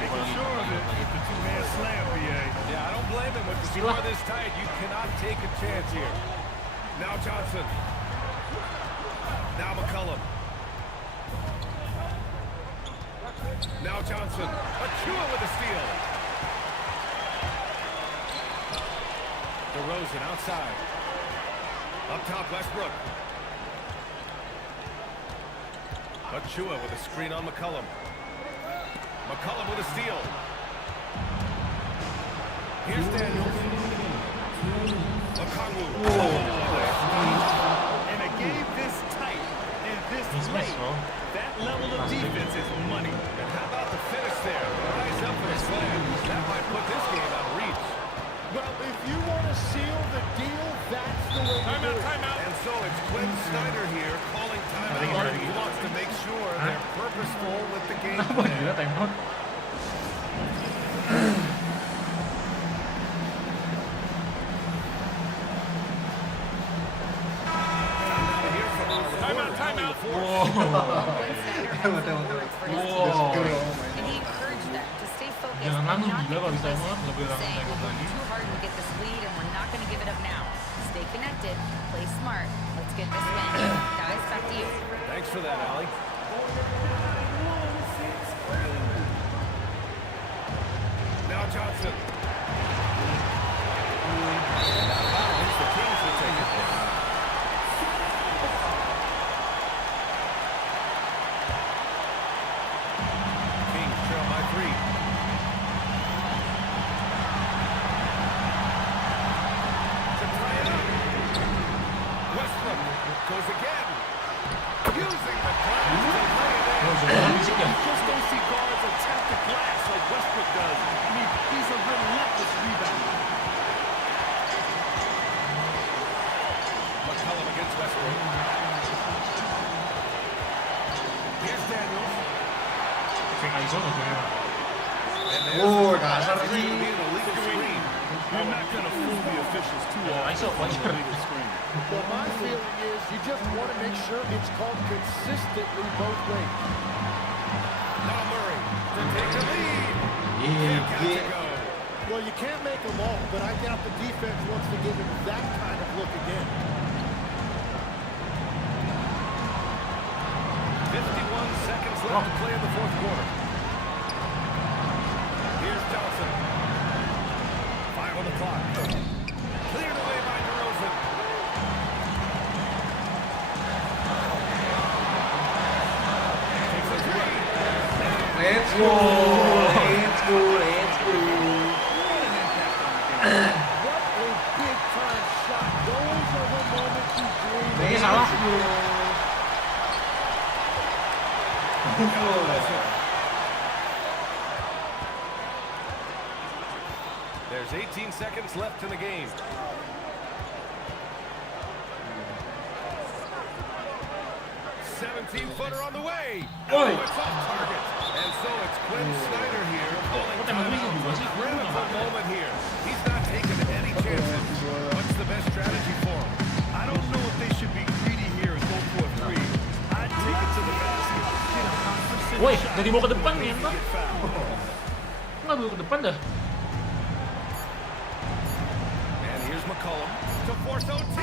Making sure of it with the two-man slam, BA. Yeah, I don't blame him. With the score this tight, you cannot take a chance here. Now Johnson. Now McCollum. Now Johnson. Achua with a steal. DeRozan outside. Up top, Westbrook. Achua with a screen on McCollum. McCollum with a steal. Here's Daniels. Okongwu. In a game this tight and this He's late. missed, bro. That level of defense is money. And how about the finish there? Nice up for the slam. That might put this game out of reach. Well, if you want to seal the deal, that's the way to do it. Timeout. And so it's Quinn Snyder here calling I think timeout. it's He ready. wants to make sure Huh? they're purposeful with the game Apa plan. gila time out? Timeout. Wow. Glenn Snyder had some words for his Wow. team, and he encouraged them to stay focused Jangan and langsung not gila get kalau bisa complacent, emang nggak boleh langsung saying time we're out going lagi. too hard to get this lead and we're not going to give it up now. Stay connected, play smart, let's get this win. Guys, back to you. Thanks for that, Allie. Now Johnson. It's the Kings who take it. Kings trail by 3. To tie it up. Westbrook goes again. Using the glass to lay it in. You just don't see guards attack the glass like Westbrook does. I mean, he's a relentless rebounder. McCollum against Westbrook. Here's Daniels. Kayak ISO nggak tuh ya? And there's Oh, the kasar pass. It's sih. gonna be an illegal screen. You're not going to fool the officials too often. ISO wajar. Illegal screen. Well, my feeling is you just want to make sure it's called consistently both ways. Now Murray to take the lead. Yeah, Got to go. Well, you can't make them all, but I doubt the defense wants to give him that kind of look again. 51 seconds left to play in the fourth quarter. Here's Johnson. 5 on the clock. Cleared away by DeRozan. Takes a three. Let's go, let's go, let's go. What a big-time shot. Those are the moments you dream of. Ini salah. There's 18 seconds left in the game. Footer on the way. Oh, it's off target. And so it's Quinn Snyder here calling timeout. Critical moment here. He's not taking any chances. What's the best strategy for him? I don't know if they should be greedy here and go for a three. I'd take it to the basket. Get a 100% Woi, shot. udah dibawa ke depan nih, entar. Get fouled. Nggak bawa ke depan dah. And here's McCollum to force OT.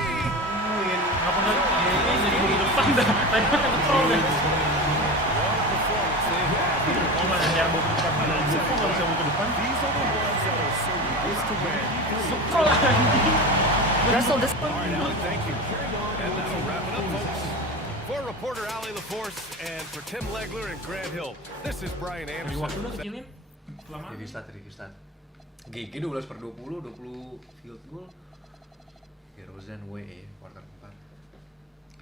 Ngapa nggak? Ini jadi bawa ke depan dah. Tadi kan ngetrol deh. What a performance they have here. Oh mana yang bawa ke depan? Kalau gue kok nggak bisa bawa ke depan? These are the ones that are so used to win. Ngetrol anjing. Russell, this All right, Allie, thank you. And that'll wrap it up, folks. For reporter Allie LaForce and for Tim Legler and Grant Hill, this is Brian Dari waktu Anderson. udah kecilin. Kelamaan. Restart. GG 12/20, 20 field goal. DeRozan WE quarter 4.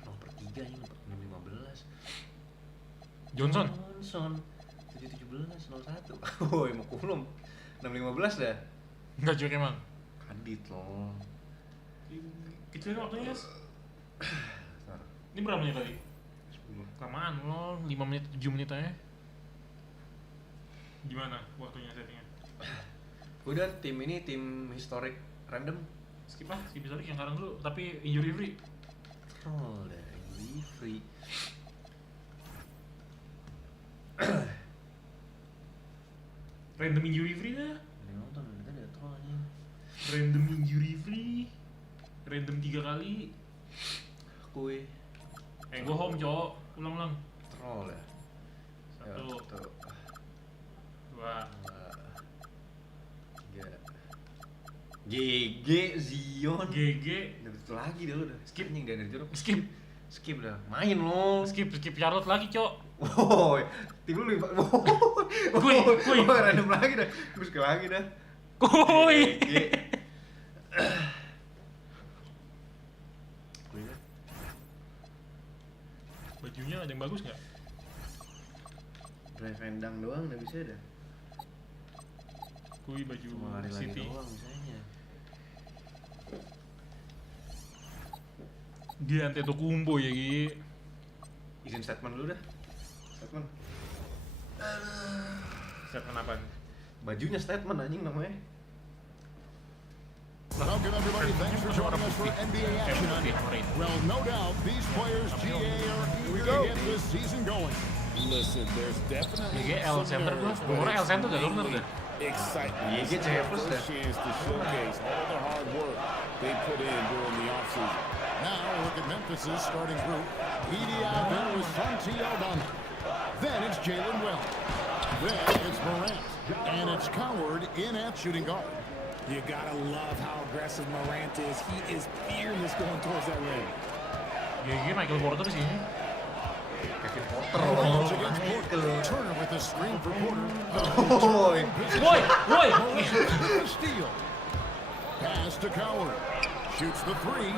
0/3 ini 6-15. Johnson. 7-17 0-1. Oh, emang kulum. 6-15 dah. Enggak cuek emang. Kadit loh. Kecilin waktunya, Yes. Ntar, Ini berapa menit tadi? 10. Kelamaan loh, 5 menit, 7 menit aja. Gimana waktunya settingnya? Udah tim ini tim historic random. Skip lah, skip historic yang sekarang dulu, tapi injury free. Oh, dari free. Random injury free dah. Ini nonton tadi ada troll anjing. Random injury free. Random 3 kali. Kue Go home, cowok. Ulang-ulang. troll ya. 1, 2. 3. GG Zion. GG. Udah betul lagi dah lu udah. Skip. Anjing dari jeruk. Skip. Skip dah. Main lo. Skip Charlotte lagi, cowok. Wow, tim lu lima. Kui. Random lagi dah. Gue sekali lagi dah. Kuy. GG. Bajunya ada yang bagus nggak? Drive and dunk doang nggak bisa dah. Kui baju Cuma lari-lari City. doang misalnya. Dia Antetokounmpo ya Gi. Izin statement dulu dah. Statement. Statement apa? Bajunya statement anjing namanya. Welcome everybody, thanks for joining us for NBA action on here. Well, no doubt, these players, GA, are eager to get this season going. Listen, there's definitely GG L center gua. Umurnya L center udah bener dah. excitement. GG This is cewek their plus dah. first chance to showcase all the hard work they put in during the offseason. Now, look at Memphis' starting group. Edie Alvin with Santi Aldana. Then it's Jalen Wells. Then it's Morant. And it's Coward in at shooting guard. You gotta love how aggressive Morant is. He is fearless going towards that rim. GG Michael Porter sih. Kevin Porter. Morant against Porter. Turner with the screen for Porter. Woi. Woi. The steal. Pass to Coward. Shoots the three.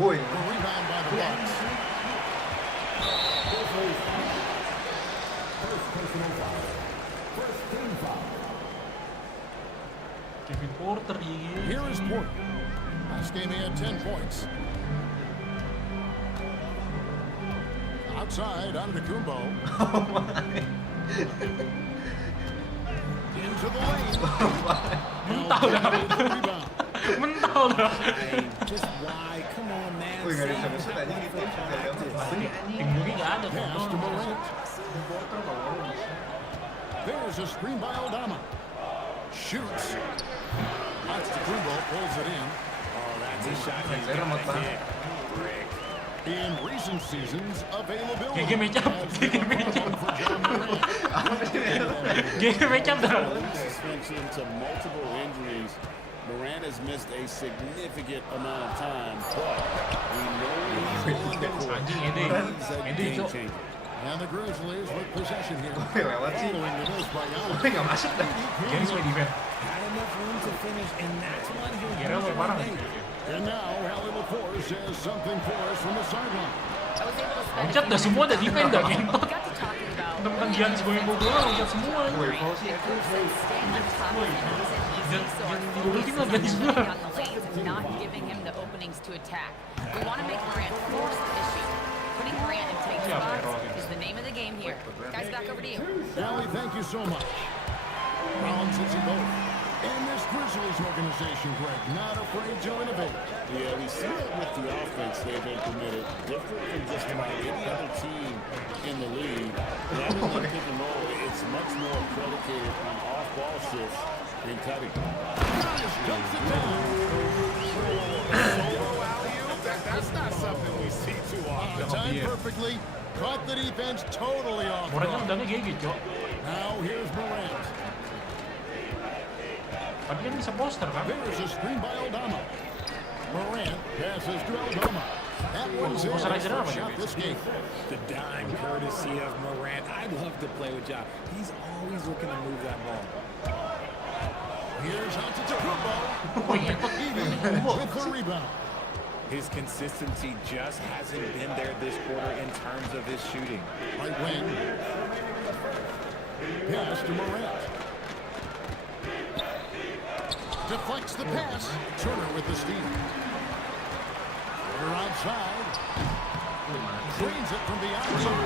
Woi. The rebound by the Bucks. Kevin Porter GG. Here is Porter. Last game he had 10 points. Outside, Antetokounmpo. Into the lane. Mental dah. Rebound. Mental dah. Just why? Come on, man. Woi enggak ada Save bisa it. anjing di tim Tim gue nggak ada. Pass to Morant. Porter kalau bisa. There's a screen by Aldama. Shoots. Antetokounmpo pulls it in. Oh, that's a shot. Saya remote banget. In recent seasons, availability GG match up. has GG been a match up. problem for John Morant. GG match up dah. Suspension to multiple injuries. Morant has missed a significant amount of time, but we know he's on the court. Anjing Ede. He's a Ede game cok. changer. And the Grizzlies with possession here. Lewat sih. Following the miss by Allen. Woi enggak masuk dah. Jadi sesuai defense. Had enough room to finish, and that's when he'll Kira lo parah nih. And now, Hallie LaForce has something for us from the sideline. I was able to spend Loncat dah semua dah defense dah. We got to talking about Tentang Giannis going bola loncat semua. Woi, foul sih. staying on top of him isn't easy, so our Jangan focus tim is lah Giannis on juga. the lanes and not giving him the openings to attack. We want to make Morant force the issue. Putting Morant in tight Yeah, spots Rockets. is the name of the game here. Guys, back over to you. Hallie, thank you so much. Rollins hits it both. And this Grizzlies organization, Greg, not afraid to innovate. Yeah, we see that with the offense they've implemented, different from just about any other team in the league. Rather than pick and roll, it's much more predicated on off-ball shifts and cutting. Giannis dumps it down. That's not something we see too often. Timed perfectly. Caught the defense totally off Morantnya guard. udahnya GG cok. Now here's Morant. Tapi kan bisa poster kan? There's a screen by Aldama. Morant passes to Aldama. That one's in. Poster aja dah, First shot Bang. this game. The dime courtesy of Morant. I'd love to play with Ja. He's always looking to move that ball. Here's Antetokounmpo. Oh iya. With the rebound. His consistency just hasn't been there this quarter in terms of his shooting. Right wing. Pass to Morant. Deflects the pass. Turner with the steal. Porter outside. Cleans it from the outside.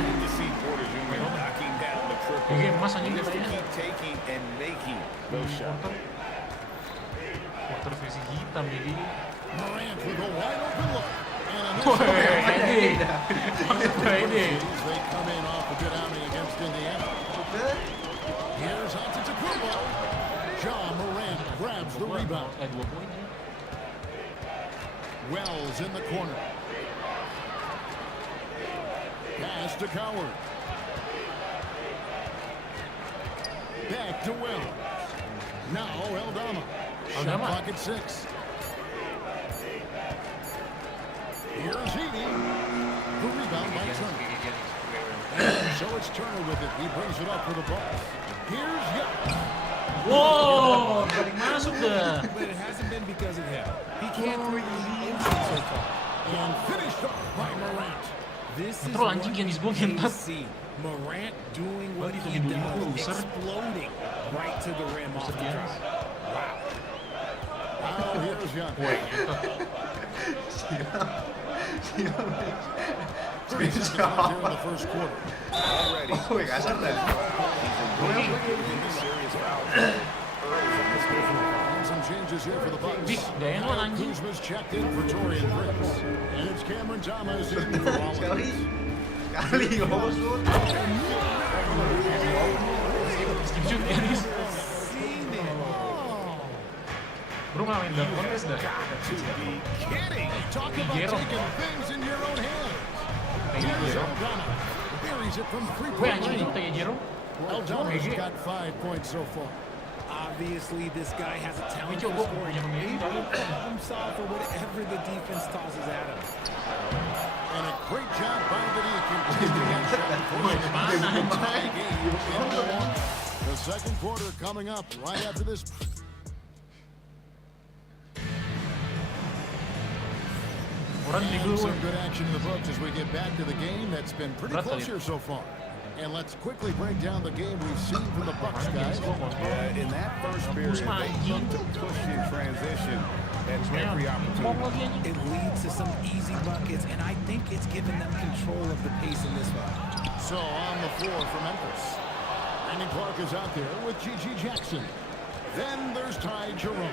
You see Porter Jr. knocking down the triple. GG emas anjing Just to defense. keep taking and making those shots. Porter versi hitam GG. Morant with a wide open look. And a Woi, nice Ede. Maksud Ede. They come in off a good outing against Indiana. Here's Antetokounmpo. John Morant grabs the rebound. 2 poin ya. Wells in the corner. Pass to Coward. Back to Wells. Now Aldama. Shot Aldama. clock at 6. Here's Edie. The rebound by Turner. So it's Turner with it. He brings it up for the Bucks. Here's Giannis. Wow, balik masuk dah. But it hasn't been because of him. He can't really lead so far. And finished off by Morant. This is Control what anjing yang you gue hate to ngentot. see. Morant doing what Balik he lagi dulu, does, loser. exploding right to the rim off the drive. Now here's Young. Here in the first quarter. Already. Wih, kasar dah. Serious foul. Some changes here for the Bucks. Big, gak enak anjing. Kuzma's checked in for Torian Prince. And it's Cameron Thomas in for Rollins. Kali ngomong shoot. Skip shoot Dennis. Bro malah main dalam kontes dah. Kidding. Talk about Gero. taking things in your own hands. Kayak Here's Jero. Aldana. Buries it from Weh three-point anjing itu range. kayak Jero. Aldana's GG. got 5 points so far. Obviously, this guy has a talent Ini for coba scoring. punya pemain Able baru. to problem solve for whatever the defense tosses at him. And a great job by the Deacon. Tie game in the one. The second quarter coming up right after this. Orang di And gue. some good action in the books as we get back to the game that's been pretty Berat close kali. here so far. And let's quickly break down the game we've seen from the Bucks, guys. In that first period, they looked to push in transition at every opportunity. It leads to some easy buckets, and I think it's given them control of the pace in this one. So on the floor for Memphis. Brandon Clark is out there with G.G. Jackson. Then there's Ty Jerome.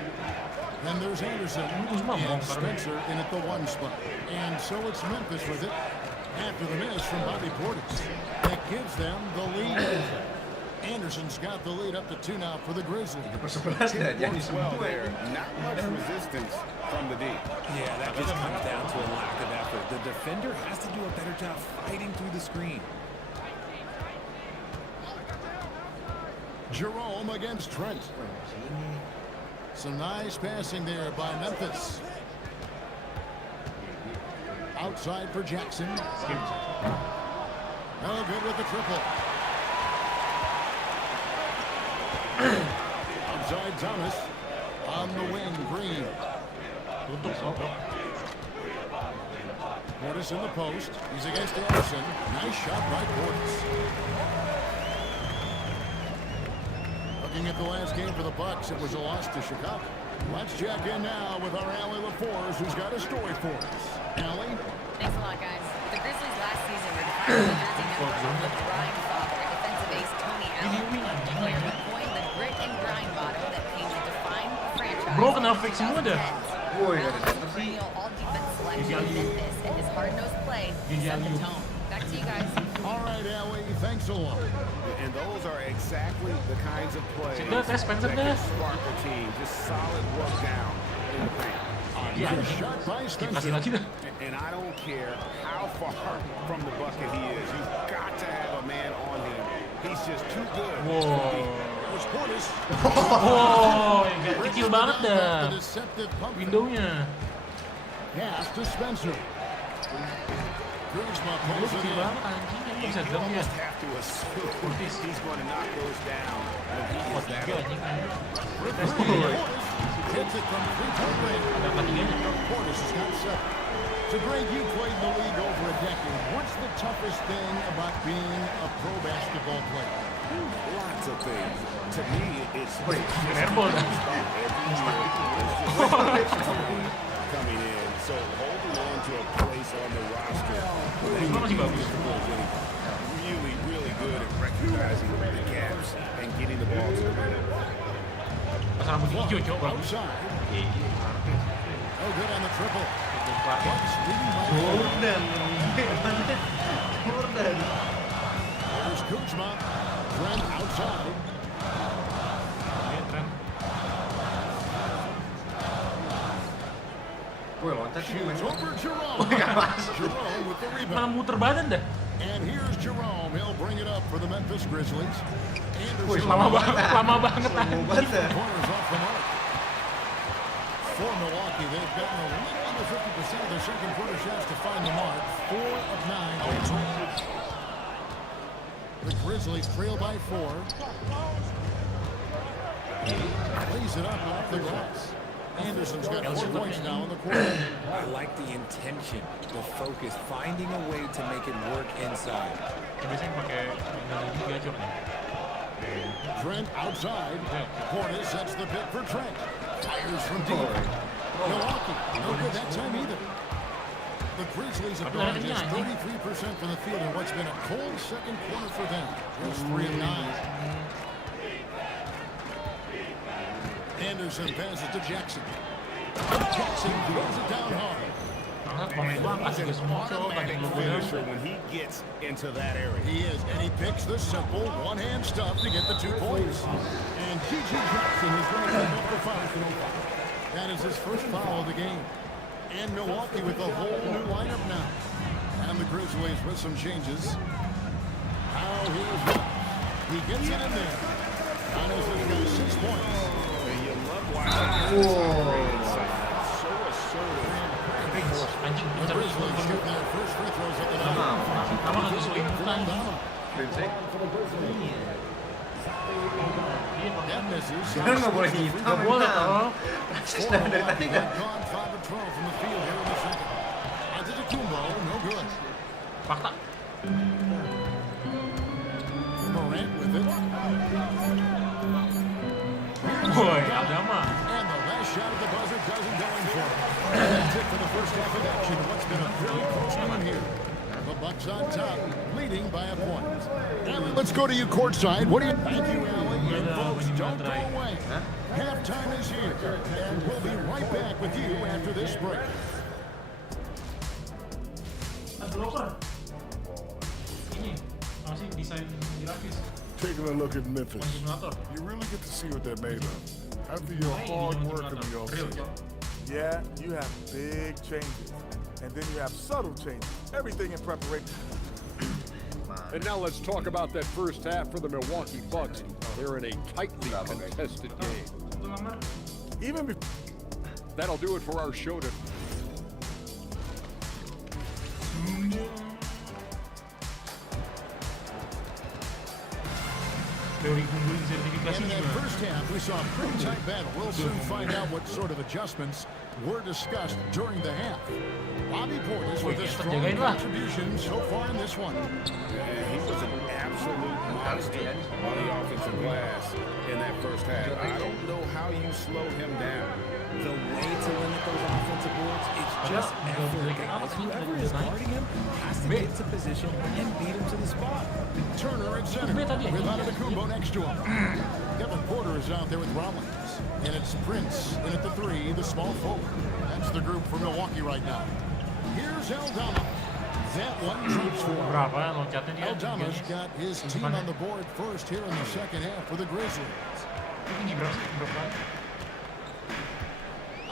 Then there's Anderson and Spencer in at the 1 spot. And so it's Memphis with it after the miss from Bobby Portis. That gives them the lead. Anderson's got the lead up to 2 now for the Grizzlies. Sebelas dah, jadi Well, semua. there, not much resistance from the D. Yeah, that just comes down to a lack of effort. The defender has to do a better job fighting through the screen. Jerome against Trent. Some nice passing there by Memphis. Outside for Jackson. No good with the triple. Outside Thomas. On the wing, Green. Portis in the post. He's against Anderson. Nice shot by Portis. Looking at the last game for the Bucks, it was a loss to Chicago. Let's check in now with our Allie LaForce, who's got a story for us. Allie? Thanks a lot, guys. The Grizzlies last season were defined the jersey number of LeBron father, defensive ace Tony Allen. The player who coined the grit and grind motto that came to define the franchise. Bro, kenapa fake semua dah? Woi, Allen ada was apa sih? perennial all-defense selection in Memphis, and his hard-nosed play set the tone. Back to you guys. All right, Allie, thanks a lot. And those are exactly the kinds of plays Sudah, tes Spencer that dah. can spark a team. Just solid work down in the paint. Good shot by Kasih Spencer. lagi dah. And I don't care how far from the bucket he is. You've got to have a man on him. He's just too good. Wow. There's Portis. Wow, yang kecil banget The dah. deceptive pump. Windownya. Pass to Spencer. Kuzma Bro, pulls it kecil in. banget anjing. Ini bisa You dong ya. almost have to assume he's going to knock those down. when he Wah, is that 3 anjing. Portis hits it from three-point range. Dapat 3-nya. Portis has got 7. So, Greg, you played in the league over a decade. What's the toughest thing about being a pro basketball player? Lots of things. To me, it's Airball dah. coming in. So holding on to a place on the roster. Kuzma masih bagus. Really, really good at recognizing the gaps and getting the ball to the rim. Pas rambut hijau, cowok bagus. Outside. No good on the triple. Clark. Bucks leading by 4. Jordan. Jordan. There's Kuzma. Trent outside. Oke, Trent. Woi, loncat sih main. It's over Jerome. Jerome with the Malah rebound. muter badan dah. And here's Jerome. He'll bring it up for the Memphis Grizzlies. Woi, Anderson. Lama banget, lama banget Slow anjing. banget dah. Corners off the mark. For Milwaukee, they've gotten a little under 50% of their second quarter shots to find the mark. 4 of 9 outside. The Grizzlies trail by 4. Lays it up off the glass. Anderson's got 4 points now in the quarter. I like the intention, the focus, finding a way to make it work inside. Biasanya pakai lagi gacor nih. Trent outside. Portis sets the pick for Trent. Fires from deep. Milwaukee, no good that time either. The Grizzlies have gone just 33% from the field in what's been a cold second quarter for them. Just 3 of 9. Anderson passes to Jackson. Jackson throws it down hard. He's an automatic finisher when he gets into that area. He is, and he picks the simple one-hand stuff to get the 2 points. And G.G. Jackson is going to pick up the foul. That is his first foul of the game. And Milwaukee with a whole new lineup now. And the Grizzlies with some changes. Now here's Giannis. He gets it in there. Giannis has got 6 points. And you love watching him. So assertive. The Grizzlies shoot their first free throws at the line. Kamu lagi selimputan. That misses. Sekarang nggak boleh gitu. Nggak boleh toh. Praktis dari tadi kan. Gone 5 of 12 from the field here in the second. Antetokounmpo, no good. Fakta. Morant with it. Woi, Agama. And the last shot at the buzzer doesn't go in for it. That's it for the first half of action. What's been a very close one here. The Bucks on top, leading by a point. Allie, let's go to you courtside. What do you... Thank you, Allie. And folks, don't go away. Halftime is here, and we'll be right back with you after this break. Ini masih desain grafis. Taking a look at Memphis, Simulator. you really get to see what they're made of. After your hard work in the offseason, yeah, you have big changes. And then you have subtle changes. Everything in preparation. And now let's talk about that first half for the Milwaukee Bucks. They're in a tightly contested game. Even before... That'll do it for our show today. In that first half, we saw a pretty tight battle. We'll soon find out what sort of adjustments were discussed during the half. Bobby Portis with a strong contribution so far in this one. He was an absolute monster on the offensive glass in that first half. I don't know how you slow him down. The way to limit those offensive boards, it's just effort, guys. Whoever is guarding him has to get to position and beat him to the spot. Turner at center with Antetokounmpo next to him. Kevin Porter is out there with Rollins. And it's Prince in at the 3, the small forward. That's the group for Milwaukee right now. Here's Aldama. That one transformed. Aldama's got his team on the board first here in the second half for the Grizzlies.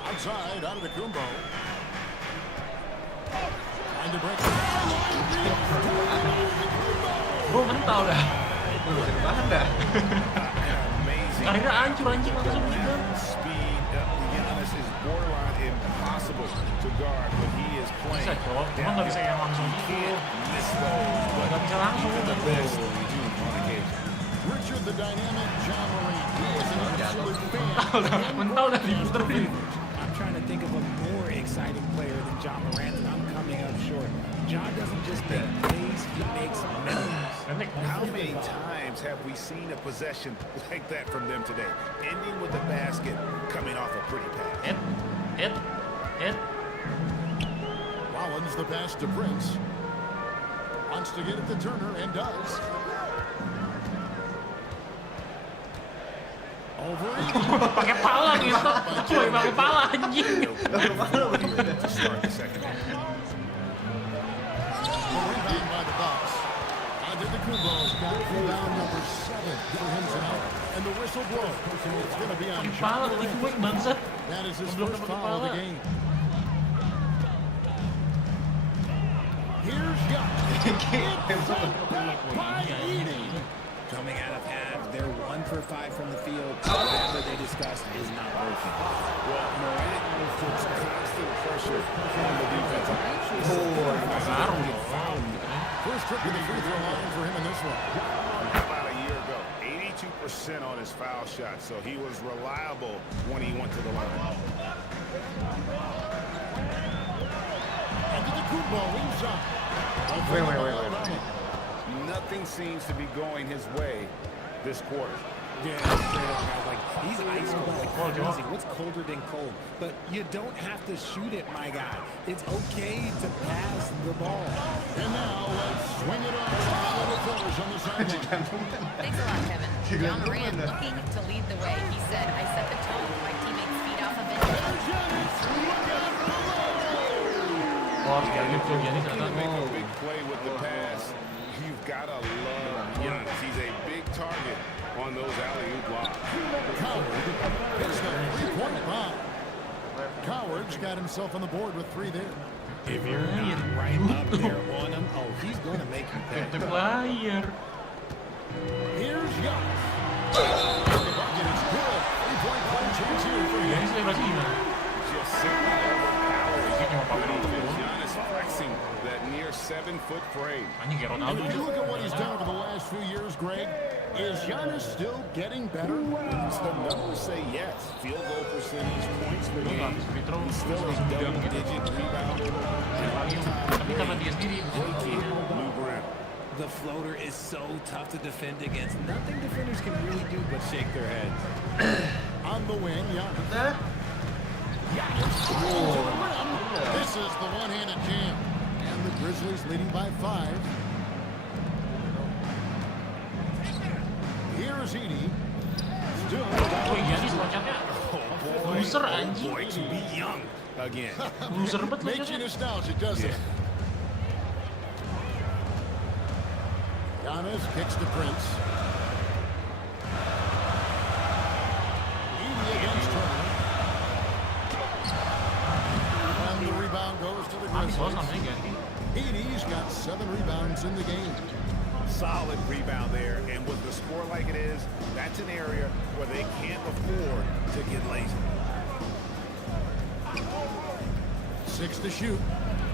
Outside, Antetokounmpo. Trying to break the Bro, mental dah. Bahan dah. Karirnya hancur anjing langsung gitu. Speed, Giannis is borderline impossible to guard when he is playing. Bisa cok, cuma nggak bisa yang langsung gitu. Nggak bisa langsung. Richard the dynamic John Moran. He is an absolute fan. Mental dah diputerin. I'm trying to think of a more exciting player than John Morant, and I'm coming up short. John doesn't just make plays, he makes memories. How many times have we seen a possession like that from them today? Ending with a basket, coming off a pretty pass. Hit. Rollins the pass to Prince. Wants to get it to Turner and does. Over it. Pakai pala gitu. Cuy, pakai pala anjing. To start the second half. Rebound by the Bucks. Antetokounmpo's got rebound number 7 for him tonight. And the whistle blows. It's going to be on Pala tadi gue bangsat. That is his first foul of the game. Here's by Eating. Coming out of half, they're 1 for 5 from the field. Whatever they discussed is not working. Well, Morant puts constant pressure on the defense. First trip to the free throw line for him in this one. About a year ago, 82% 100% on his foul shot, so he was reliable when he went to the line. Wait. Nothing seems to be going his way this quarter. Yeah, straight up, guys. Like, he's ice cold, like crazy. What's colder than cold? But you don't have to shoot it, my guy. It's okay to pass the ball. And now let's swing it over to the fellas on the sideline. Thanks a lot, Kevin. John Morant looking to lead the way. He said, I set the tone with my teammates' feet off of it. Make a big play with the pass. You've got to love Giannis. He's a big target on those alley-oop blocks. It's the three-point bomb. Coward's got himself on the board with 3 there. If you're not right up there on him, oh, he's going to make you pay. The player. Here's Giannis. The bucket is good. 3-point play chance here for Giannis Giannis. lewat sini. Just simply overpowering. Giannis flexing that near 7-foot frame. Anjing kayak And Ronaldo. if you look at what he's done over the last few years, Greg, is Giannis still getting better? The numbers say yes. Field goal percentage, points per Lu game. habis free throw, He's still a langsung jam gitu. double-digit rebounder. Tapi karena dia sendiri bisa New ground. The floater is so tough to defend against. Nothing defenders can really do but shake their heads. On the wing, Giannis. Giannis to the rim. This is the one-handed jam. And the Grizzlies leading by 5. Here's Edey. Still Oh iya nih loncatnya. Loser anjing. Boy, to be young again. Loser banget makes you loncatnya. nostalgic, doesn't it? Giannis kicks to Prince. Edey against Turner. And the rebound goes to the Habis bos Grizzlies. namanya ganti. Edey's got 7 rebounds in the game. Solid rebound there, and with the score like it is, that's an area where they can't afford to get lazy. 6 to shoot.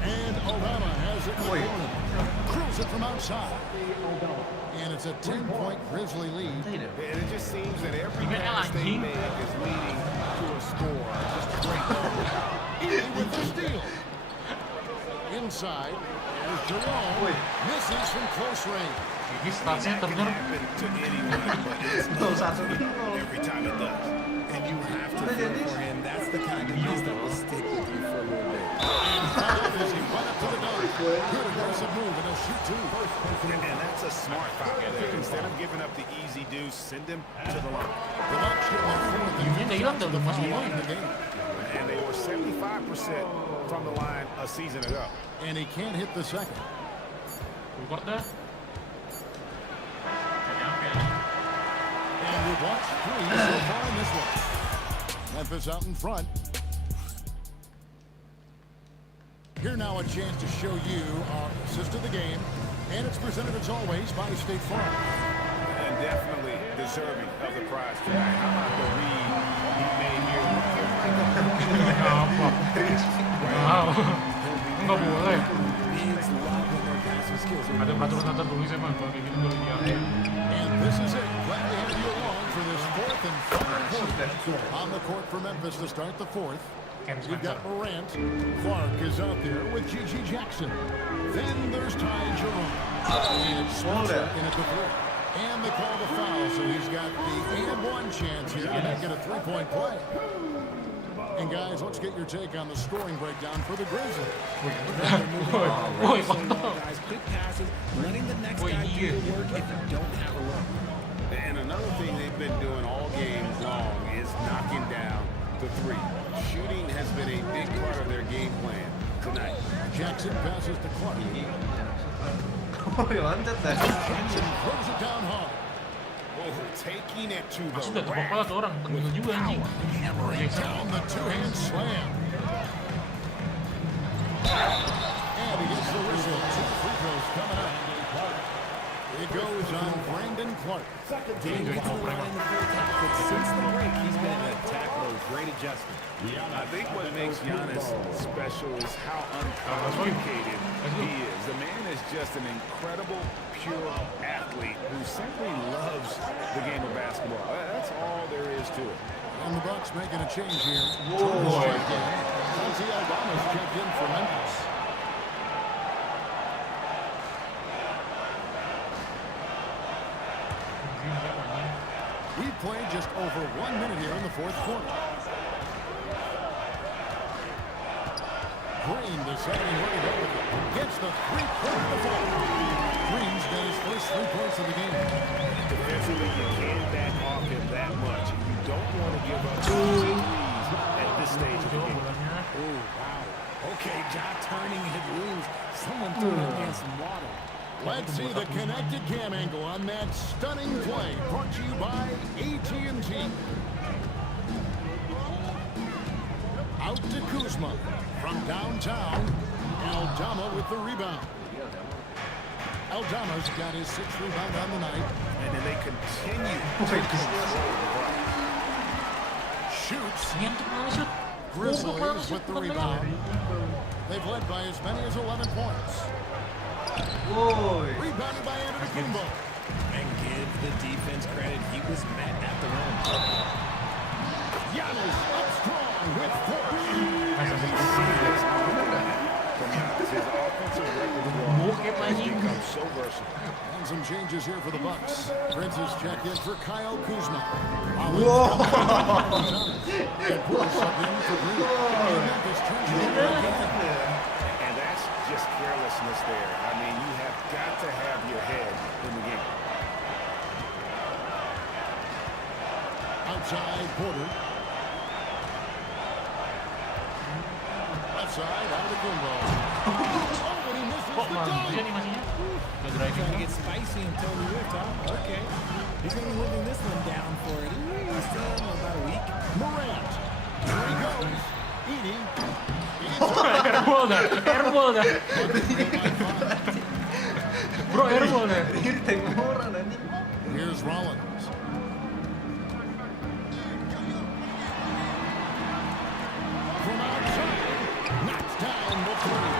And Obama has it in the corner. Cruise it from outside. And it's a 10-point Grizzly lead. And it just seems that every Tiga pass they anjing. make is leading to a score. Just great. Edey with the steal. Inside. There's Jerome. Misses from close range. Ini statsnya That can Turner. happen to anyone, but it's every time it does. And you have to feel for him. That's the kind of miss that will stick with you for a little bit. As he went up to the dunk. Good aggressive move, and he'll shoot 2. And that's a smart foul there. Instead of giving up the easy deuce, send him to the line. The Bucks get their 4th and Ini udah hilang dah, udah masuk foul poin. in the game. And they were 75% from the line a season ago. And he can't hit the second. Record dah. And we've watched 3 so far in this one. Memphis out in front. Here now a chance to show you our assist of the game. And it's presented as always by State Farm. And definitely deserving of the prize tonight. How about the read he made here? Apa? Wow. Enggak boleh. Bigs love when their passing skills are Ada peraturan tertulis emang kalau kayak gitu boleh diambil. And this is it. Glad to have you along for this 4th and final quarter. On the court for Memphis to start the 4th. We've got Morant. Clark is out there with Gigi Jackson. Then there's Ty Jerome. And Spencer in at the 3. And they call the foul, so he's got the and-1 chance here to make it a 3-point play. And guys, let's get your take on the scoring breakdown for the Grizzlies. Woi, kontol. guys, quick passes, letting the next Woi, guy do iya. the work if you don't have a look. And another thing they've been doing all game long is knocking down the 3. Shooting has been a big part of their game plan tonight. Jackson passes to Clark. Oh, loncat dah. Jackson throws it down hard. Oh, taking it to the Sudah tuh rack. kepala tuh orang tengil juga anjing. Down the 2-hand slam. And he gets the whistle. 2 free throws coming up. It goes on Brandon Clark. Didn't get the line in the first half, but since the break, he's been in attack mode Great adjustment. I think what makes Giannis special is how uncomplicated he is. The man is just an incredible, pure athlete who simply loves the game of basketball. That's all there is to it. And the Bucks making a change here. Whoa. Santi Aldama's checked in for Memphis. We played just over 1 minute here in the fourth quarter. Green deciding where to go with it. Gets the three-point ball. Green's got his first 3 points of the game. Defensively, you can't back off him that much. You don't want to give up threes at this stage of the game. Oh, wow. Okay, jaw turning, hit loose. Someone threw that man some water. Let's see the connected cam angle on that stunning play. Brought to you by AT&T. Out to Kuzma. From downtown, Aldama with the rebound. Aldama's got his 6th rebound on the night. And then they continue to control the ball. Shoots. Grizzlies with the rebound. They've led by as many as 11 points. Whoa. Rebounded by Antetokounmpo. And give the defense credit. He was met at the rim. Giannis up strong with 4. His offensive record has become so versatile. And some changes here for the Bucks. Prince's checked in for Kyle Kuzma. Whoa. And Porter subbed in for Green. Memphis turns it over again. And that's just carelessness there. I mean, you have got to have your head in the game. Outside Porter. Left side, Antetokounmpo. Oh, and he misses the dunk. Trying to get spicy until we whipped, huh? Okay. He's going to be living this one down for it. Still about a week. Morant. Here he goes. Eating. Airball dah. Bro, airball dah. Ini tengok orang nanti. Here's Rollins. From outside. Knocks down the three.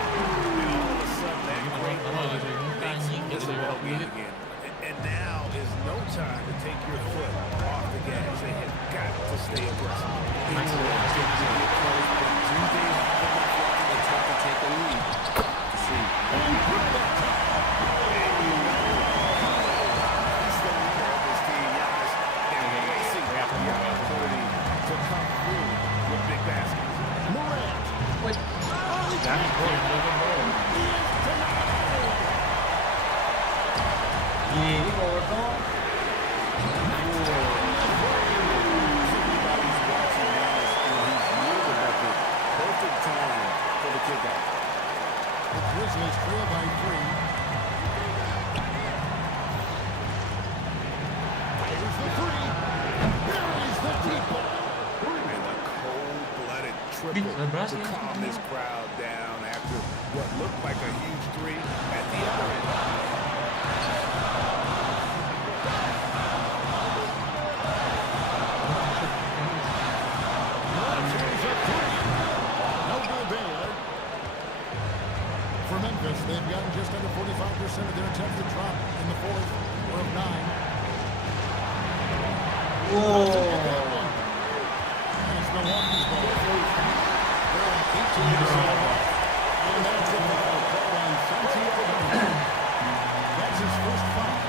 And all of a sudden, that great run makes the ball beat again. And now is no time to take your foot off the gas. They have got to stay aggressive. Take a lead. See. Ini kotor. Perfect time for the kickoff. The Grizzlies trail by 3. Here's the 3. Buries the deep ball. And a cold-blooded triple to calm this crowd down after what looked like a huge 3 at the other end. For Memphis, they've gotten just under 45% of their attempts to drop in the fourth or of 9. Whoa. And it's Milwaukee's ball. They're on 18-7. And that's a foul call on Santi Aldama. That's his first foul.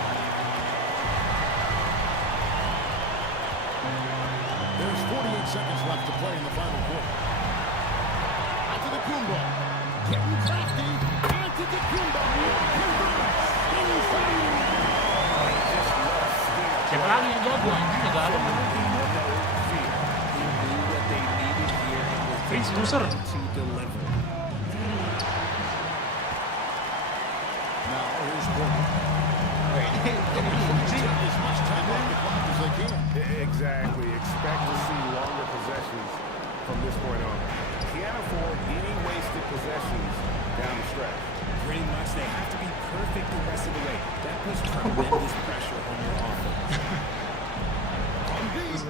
There's 48 seconds left to play in the final quarter. Antetokounmpo. Getting crafty. Antetokounmpo. Siapa lagi yang jago anjing enggak ada. Prince loser. Now here's Porter. As much time on the clock as they can. Exactly. Expect to see longer possessions from this point on. Can't afford any wasted possessions down the stretch. Pretty much, they have to be perfect the rest of the way. That puts tremendous pressure on your offense.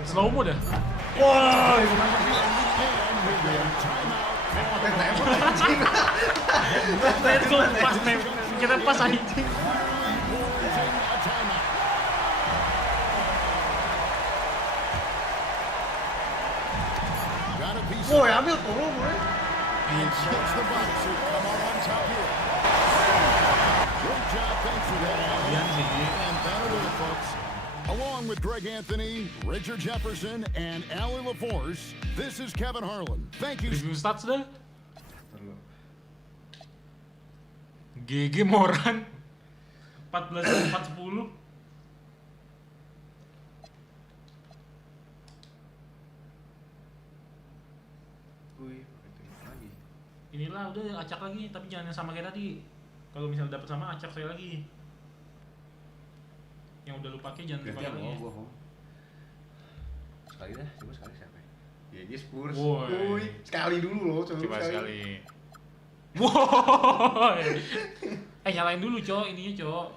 Slow mo dah. Wah, Let's go pas kita pas anjing. Woi, ambil tolong, boy. Along with Greg Anthony, Richard Jefferson, and Alan LaForce, this is Kevin Harlan. Thank you. Review stats dah. GG Moran 14-4-10. Wih, lagi. Inilah udah acak lagi, tapi jangan yang sama kayak tadi. Kalau misalnya dapat sama acak saya lagi. Yang udah lu pakai jangan dipakai lagi. Gua home. Sekali dah, coba sekali siapa ya? GG Spurs. Woi. Woi, sekali dulu loh, Coba sekali. Woi. Nyalain dulu, Cok, ininya, Cok.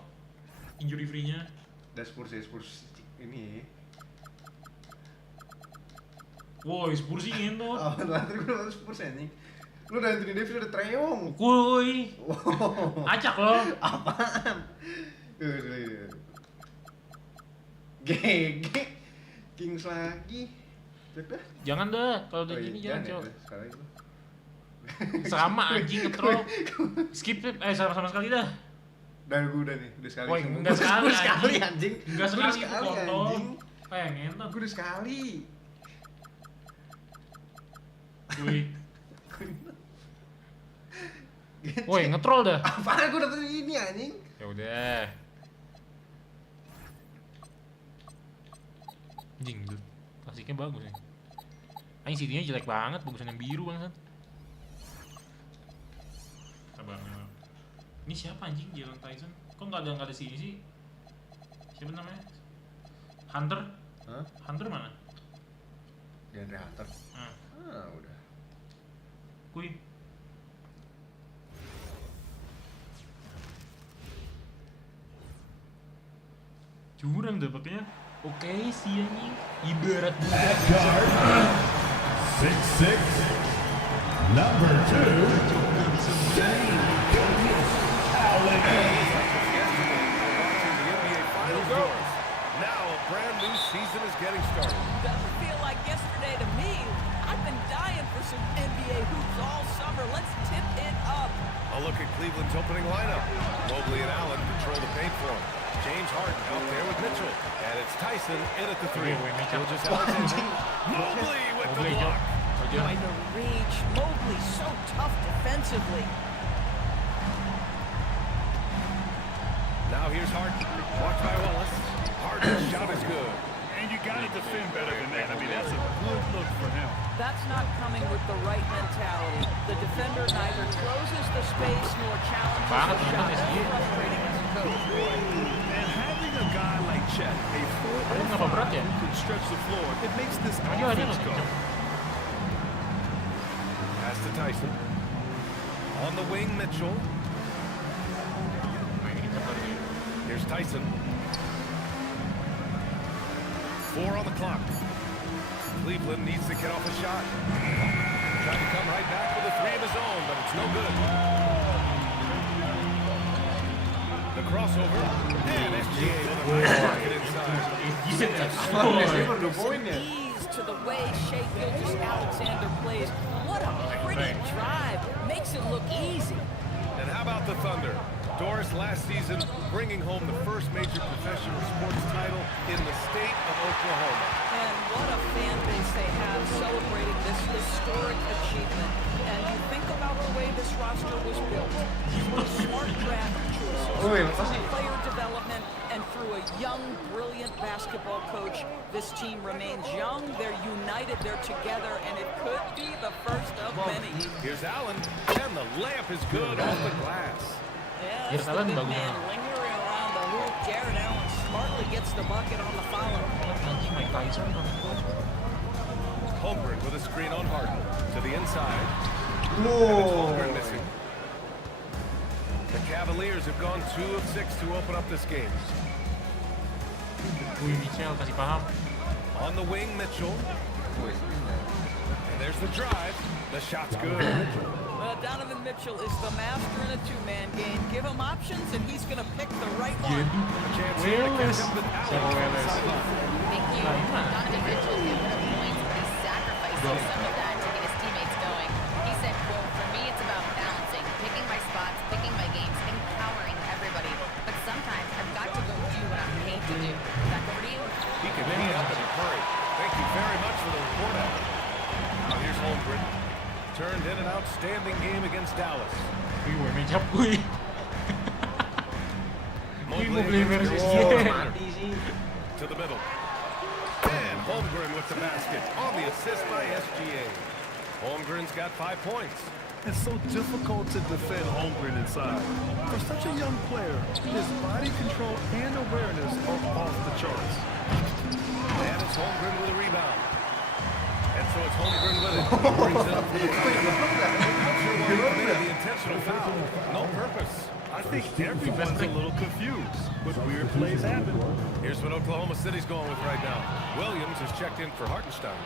Injury free-nya. Dan Spurs ya, Spurs ini. Woi, Spurs sih ngentot. Oh, tadi gue nonton Spurs anjing. Lu udah Anthony Davis udah treong. Woi. Acak loh. Apaan? GG Kings lagi. Cek dah. Jangan dah, kalau udah gini jangan, Cok. Sekali itu. Sama anjing ngetrol. Skip sama sekali dah. Dan gue udah nih, udah sekali. Woi, enggak sekali anjing. Enggak sekali itu kontol. anjing. Ngentot. Gue udah sekali. Woi. Woi, ngetrol dah. Apaan gue dapet ini anjing? Ya udah. Anjing, klasiknya bagus nih. Anjing CD-nya jelek banget, bagusan yang biru bangsat. Sabar. Ini siapa anjing Jalen Tyson? Kok enggak ada sini sih? Siapa namanya? Hunter? Hah? Hunter mana? DeAndre Hunter. Udah. Kui. Curang dah pakainya. Oke sih anjing. Ibarat budak. 6'6", number 2, Now a brand new season is getting started. Doesn't feel like yesterday to me. I've been dying for some NBA hoops all summer. Let's tip it up. A look at Cleveland's opening lineup. Mobley and Allen control the paint for him. James Harden out there with Mitchell. And it's Tyson in at the three. Just Mobley with the block. By the reach. Mobley so tough defensively. Now here's Harden. Watch by Wallace. Harden's shot is good. And you got to defend better than that. I mean, that's a good look for him. That's not coming with the right mentality. The defender neither closes the space nor challenges the shot. That's frustrating as a coach. And having a guy like Chet, a 4 who can stretch the floor, it makes this offense go. Pass to Tyson. On the wing, Mitchell. Here's Tyson. 4 on the clock. Cleveland needs to get off a shot. Trying to come right back with a 3 of his own, but it's no good. The crossover. And SGA with a nice bucket inside. Ease to the way Shea Gilgeous-Alexander plays. What a pretty drive. Makes it look easy. And how about the Thunder? Doris last season bringing home the first major professional sports title in the state of Oklahoma. And what a fan base they have celebrating this historic achievement. And you think about the way this roster was built. Through smart draft choices, player development, and through a young, brilliant basketball coach, this team remains young, they're united, they're together, and it could be the first of many. Here's Allen, and the layup is good off the glass. Yeah, that's the big man lingering around the hoop. Jared Allen smartly gets the bucket on the follow. Holmgren with a screen on Harden. To the inside. Whoa. And it's Holmgren missing. The Cavaliers have gone 2 of 6 to open up this game. Mitchell kasih paham. On the wing, Mitchell. And there's the drive. The shot's good. Donovan Mitchell is the master in a two-man game. Give him options, and he's going to pick the right one. Wales. Thank you. Donovan Mitchell gave the points, but he's sacrificing some of that to get his teammates going. He said, quote, "For me, it's about balancing, picking my spots, picking my games, empowering everybody. But sometimes I've got to go do what I'm paid to do." Back over to you. He can hit up in a hurry. Thank you very much for the report out. Now here's Holmgren. Turned in an outstanding game against Dallas. Wih, main cap gue. Wih, mau beli versi To the middle. And Holmgren with the basket on the assist by SGA. Holmgren's got 5 points. It's so difficult to defend Holmgren inside. For such a young player, his body control and awareness are off the charts. And it's Holmgren with a rebound. And so it's Holmgren with it. Brings it up for the the intentional foul. No purpose. I think everyone's a little confused, but weird plays happen. Here's what Oklahoma City's going with right now. Williams is checked in for Hartenstein.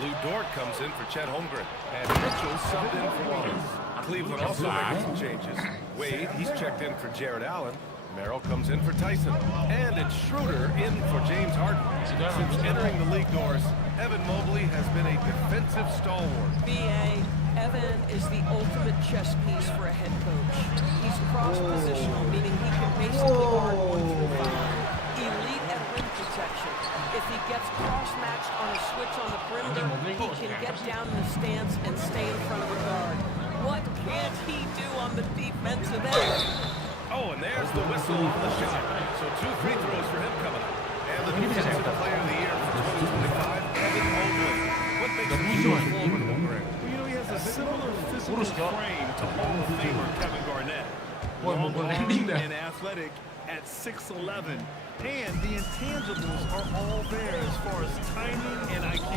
Lou Dort comes in for Chet Holmgren. And Mitchell subbed in for Wallace. Cleveland also making some changes. Wade, he's checked in for Jared Allen. Merrill comes in for Tyson. And it's Schroeder in for James Harden. Since entering the league doors, Evan Mobley has been a defensive stalwart. B.A. Evan is the ultimate chess piece for a head coach. He's cross-positional, meaning he can basically guard 1 through 5. Elite at rim protection. If he gets cross-matched on a switch on the perimeter, he can get down in the stance and stay in front of the guard. What can't he do on the defensive end? Oh, and there's the whistle on the shot. So 2 free throws for him coming up. And the defensive player of the year for 2025, Evan Mobley. What makes him so formidable, Greg? Well, you know, he has a similar physical frame to Hall of Famer Kevin Garnett. Long and athletic at 6'11", and the intangibles are all there as far as timing and IQ.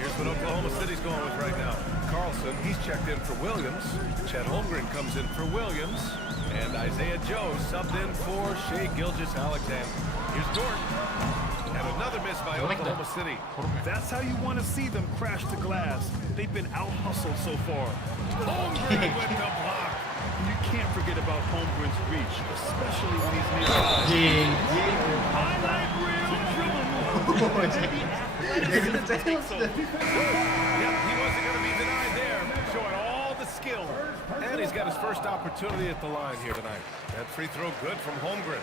Here's what Oklahoma City's going with right now. Carlson, he's checked in for Williams. Chet Holmgren comes in for Williams. And Isaiah Joe subbed in for Shai Gilgeous-Alexander. Here's Dort. And another miss by Oklahoma City. That's how you want to see them crash the glass. They've been out-hustled so far. Holmgren with the block. You can't forget about Holmgren's reach, especially when he's near. Highlight reel dribbling move. Yep, he wasn't going to be denied there. Showing all the skill. And he's got his first opportunity at the line here tonight. That free throw good from Holmgren.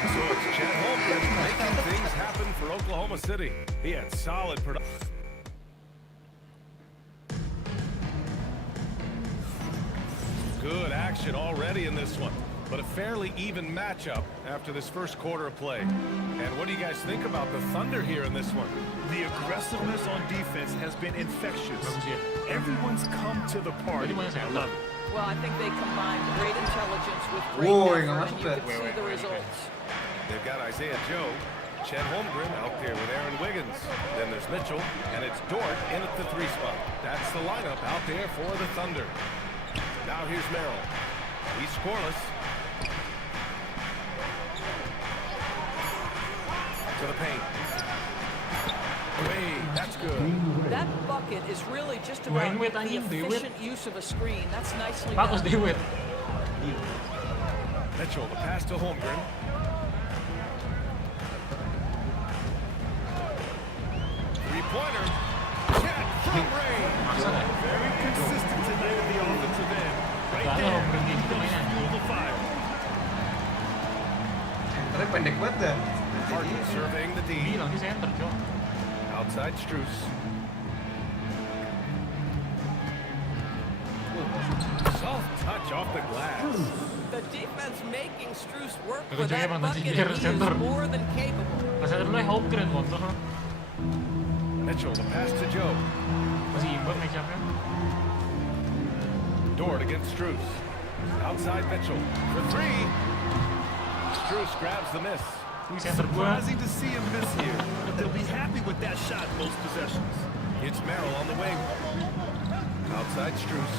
And so it's Chet Holmgren making things happen for Oklahoma City. He had solid production. Good action already in this one, but a fairly even matchup after this first quarter of play. And what do you guys think about the Thunder here in this one? The aggressiveness on defense has been infectious. Everyone's come to the party. I love it. Well, I think they combine great intelligence with great effort, and you can see the results. They've got Isaiah Joe, Chet Holmgren out there with Aaron Wiggins. Then there's Mitchell, and it's Dort in at the 3 spot. That's the lineup out there for the Thunder. Now here's Merrill. He's scoreless. To the paint. Wait, that's good. That bucket is really just about the efficient use of a screen. That's nicely done. Bagus Dewitt. Mitchell, the pass to Holmgren. Three-pointer. Chet from range. Very consistent tonight at the offensive end. Right there. Fuel the fire. Pendek banget dah. Harden surveying the D. Bilang di center, Cok. Outside Strus. Soft touch off the glass. The defense making Strus work Pero with that jangan bucket, nanti and he center. is more than capable. Masa dulu Holmgren kontor. Mitchell, the pass to Joe. Masih imbang match-up-nya. Dort against Strus. Outside Mitchell for 3. Strus grabs the miss. Surprising to see him miss here, but they'll be happy with that shot most possessions. It's Merrill on the wing. Outside Strus.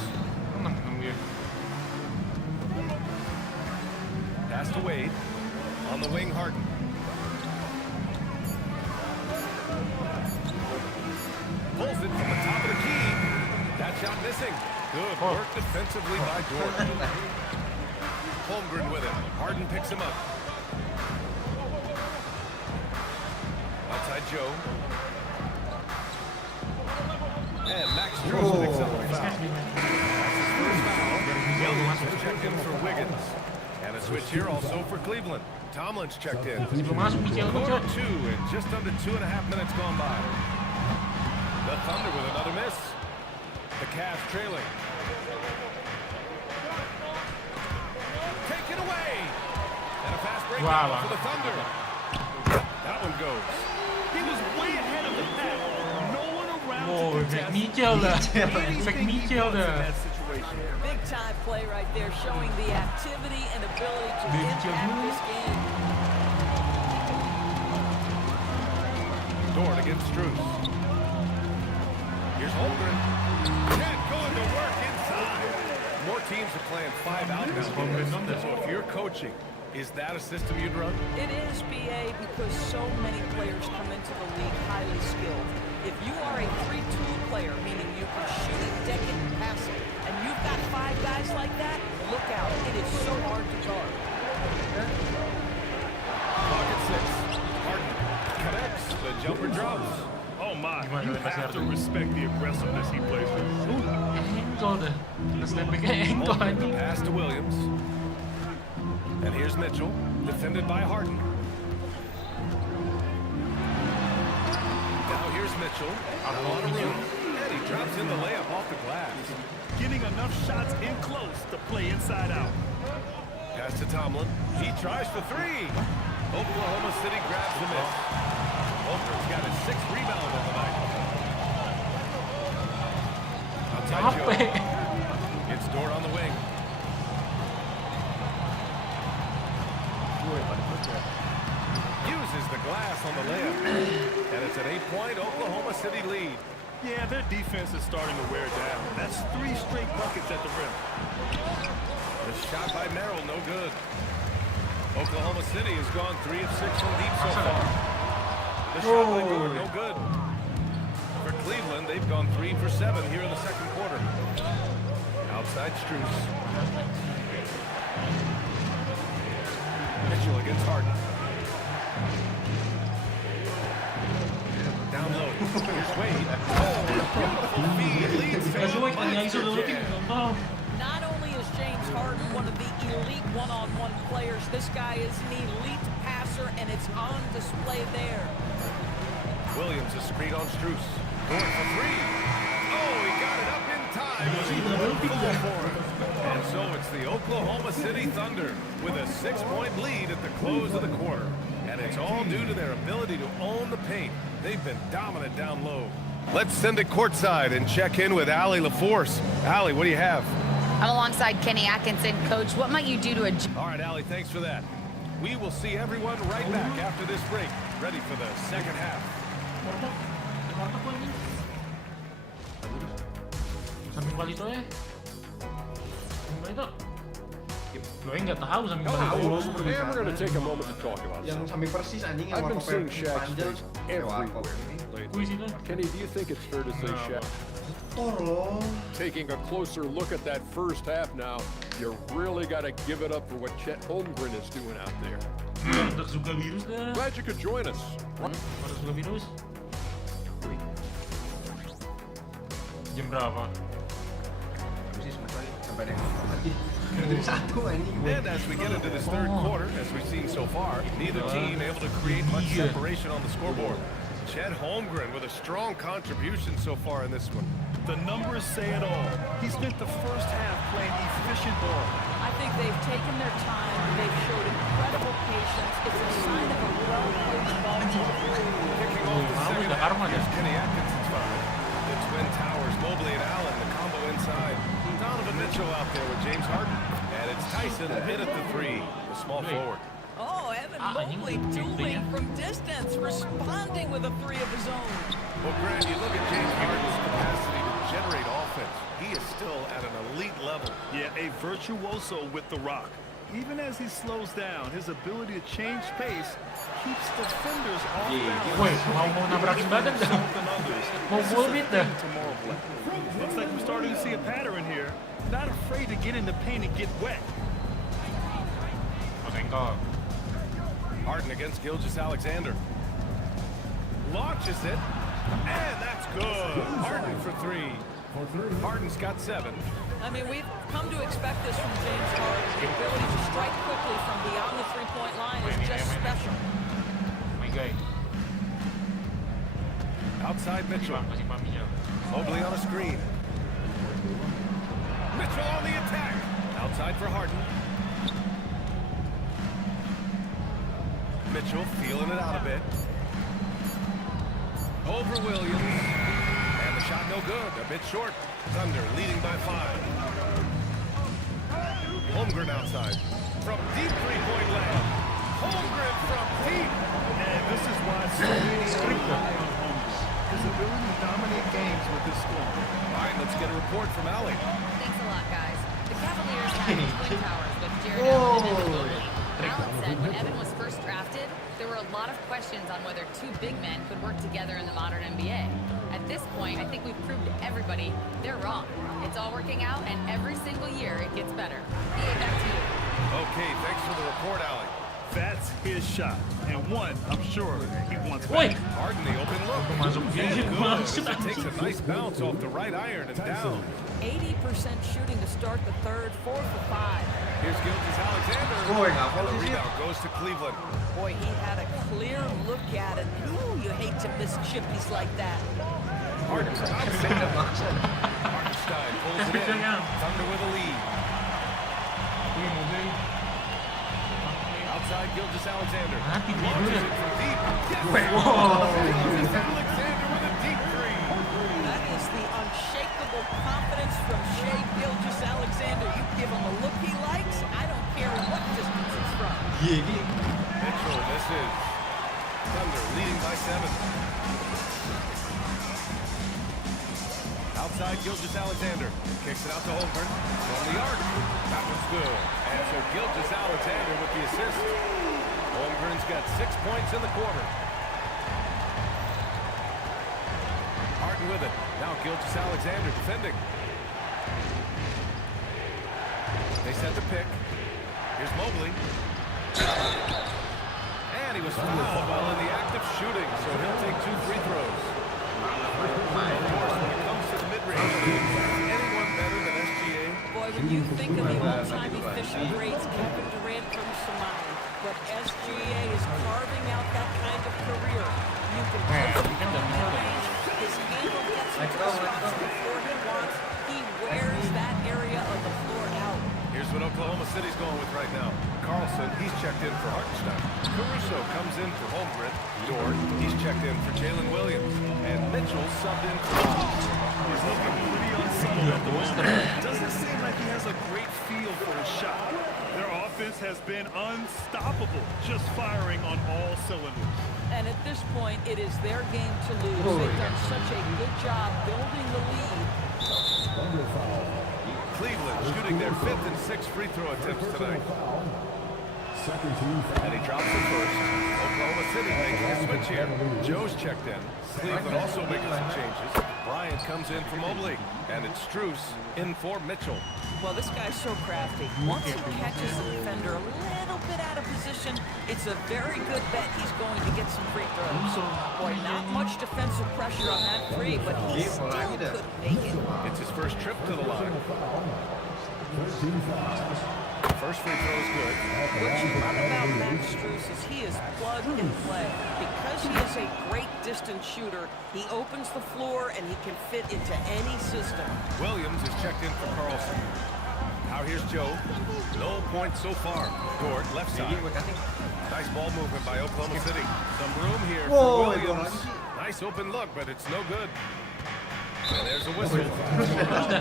Pass to Wade. On the wing, Harden. missing. Good work defensively by Dort. Holmgren with it. Harden picks him up. Outside Joe. And Max Strus picks up the foul. That's his first foul. Williams has checked in for Wiggins. And a switch here also for Cleveland. Tomlin's checked in. Quarter 2 and just under 2.5 minutes gone by. The Thunder with another miss. The Cavs trailing. Take it away. And a fast break for the Thunder. That one goes. He was way ahead of the pack. No one around Oh, to contest Mitchell dah. anything Efek he Mitchell wants in dah. that situation. Big time play right there, showing the activity and ability to impact this game. Dort against Strus. Here's Holmgren. Can't go into work inside. More teams are playing 5 out now. So if you're coaching, is that a system you'd run? It is, BA, because so many players come into the league highly skilled. If you are a 3-tool player, meaning you can shoot it, deck it, and pass it, and you've got 5 guys like that, look out. It is so hard to guard. Clock at 6. Harden connects. The jumper drops. Oh my, you have to respect the aggressiveness he plays with. Engkau dah. Step back-nya engkau anjing. Pass to Williams. And here's Mitchell, defended by Harden. Now here's Mitchell. A lot of room. And he drops in the layup off the glass. Getting enough shots in close to play inside out. Pass to Tomlin. He tries for 3. Oklahoma City grabs the miss. Holmgren's got his 6th rebound on the night. Outside Joe. It's Dort on the wing. Uses the glass on the layup. And it's an 8-point Oklahoma City lead. Yeah, their defense is starting to wear down. That's 3 straight buckets at the rim. The shot by Merrill, no good. Oklahoma City has gone 3 of 6 from deep so far. The shot by Dort, no good. For Cleveland, they've gone 3 for 7 here in the second quarter. Outside Strus. Mitchell against Harden. Down low. Here's Wade. Oh, beautiful feed. Leads to Not only is James Harden one of the elite one-on-one players, this guy is an elite passer, and it's on display there. Williams is screen on Strus. Going for 3. Oh, he got it up in time. And so it's the Oklahoma City Thunder with a 6-point lead at the close of the quarter. And it's all due to their ability to own the paint. They've been dominant down low. Let's send it courtside and check in with Allie LaForce. Allie, what do you have? I'm alongside Kenny Atkinson. Coach, what might you do to adjust? All right, Allie, thanks for that. We will see everyone right back after this break, ready for the second half. Samping balik itu itu. Gue nggak tahu samping balik. And we're going to take a moment to talk about Yang samping persis anjing yang I've been warna seeing pink Shaq's panjang. face everywhere lately. Kenny, do you think it's fair to say Shaq? Taking a closer look at that first half now, you really got to give it up for what Chet Holmgren is doing out there. Suka virus dah. Glad you could join us. Pada suka virus. Jam berapa? And as we get into this third quarter, as we've seen so far, neither team able to create much separation on the scoreboard. Chet Holmgren with a strong contribution so far in this one. The numbers say it all. He spent the first half playing efficient ball. I think they've taken their time. They've showed incredible patience. It's a sign of a well-coached ball team. Kicking off the second half, here's Kenny Atkinson's foul. The Twin Towers, Mobley and Allen, the combo inside. Donovan Mitchell out there with James Harden. And it's Tyson hit at the 3, the small forward. Oh, Evan Mobley dueling from distance, responding with a 3 of his own. Well, Grant, you look at James Harden's capacity to generate offense. He is still at an elite level. Yeah, a virtuoso with the rock. even as he slows down, his ability to change pace keeps defenders off balance. Woi, mau nabrakin badan dah. Mau bulbit dah. Looks like we're starting to see a pattern here. Not afraid to get in the paint and get wet. Harden against Gilgeous-Alexander. Launches it, and that's good. Harden for three. Harden's got 7. I mean, we've come to expect this from James Harden. The ability to strike quickly from beyond the three-point line is just special. Outside Mitchell. Mobley on a screen. Mitchell on the attack. Outside for Harden. Mitchell feeling it out a bit. Over Williams. And the shot no good. A bit short. Thunder leading by 5. Holmgren outside. From deep three-point land. Holmgren from deep. And this is why so many rely on Holmgren. His ability to dominate games with his score. All right, let's get a report from Allie. Thanks a lot, guys. The Cavaliers had twin towers with Jared Allen and Evan Mobley. Allen said when Evan was first drafted, there were a lot of questions on whether 2 big men could work together in the modern NBA. At this point, I think we've proved to everybody they're wrong. It's all working out, and every single year it gets better. EA, back to you. Okay, thanks for the report, Allie. That's his shot. And one, I'm sure he wants Woi. Harden the open look. It takes a nice bounce off the right iron and down. 80% shooting to start the third, 4 for 5. Here's Gilgeous-Alexander. And the rebound goes to Cleveland. Boy, he had a clear look at it. Ooh, you hate to miss chippies like that. Hartenstein pulls it in. Thunder with a lead. Outside Gilgeous-Alexander. Launches it from deep. Gilgeous-Alexander with a deep 3. That is the unshakable confidence from Shai Gilgeous-Alexander. You give him a look he likes, I don't care what distance it's from. Mitchell misses. Thunder leading by 7. Outside Gilgeous-Alexander. Kicks it out to Holmgren. From the arc. That was good. And so Gilgeous-Alexander with the assist. Holmgren's got 6 points in the quarter. Harden with it. Now Gilgeous-Alexander defending. They set the pick. Here's Mobley. And he was fouled while in the act of shooting, so he'll take 2 free throws. Of course, when it comes to the mid-range, anyone better than SGA? Boy, when you think of the all-time efficient greats, Kevin Durant comes to mind. But SGA is carving out that kind of career. You can put him in the range. His handle gets him to the spots before he wants. He wears that area of the floor out. Here's what Oklahoma City's going with right now. Carlson, he's checked in for Hartenstein. Caruso comes in for Holmgren. Dort, he's checked in for Jalen Williams. And Mitchell subbed in for He's looking pretty unsettled at the moment. Doesn't seem like he has a great feel for his shot. Their offense has been unstoppable, just firing on all cylinders. And at this point, it is their game to lose. They've done such a good job building the lead. Cleveland shooting their 5th and 6th free throw attempts tonight. And he drops it first. Oklahoma City making a switch here. Joe's checked in. Cleveland also making some changes. Bryant comes in for Mobley. And it's Strus in for Mitchell. Well, this guy's so crafty. Once he catches the defender a little bit out of position, it's a very good bet he's going to get some free throws. Boy, not much defensive pressure on that 3, but he still couldn't make it. It's his first trip to the line. First free throw is good. What you love about Ben Strus is he is plug and play. Because he is a great distance shooter, he opens the floor and he can fit into any system. Williams is checked in for Carlson. Now here's Joe. No points so far. Dort, left side. Nice ball movement by Oklahoma City. Some room here for Williams. Nice open look, but it's no good. And there's a whistle.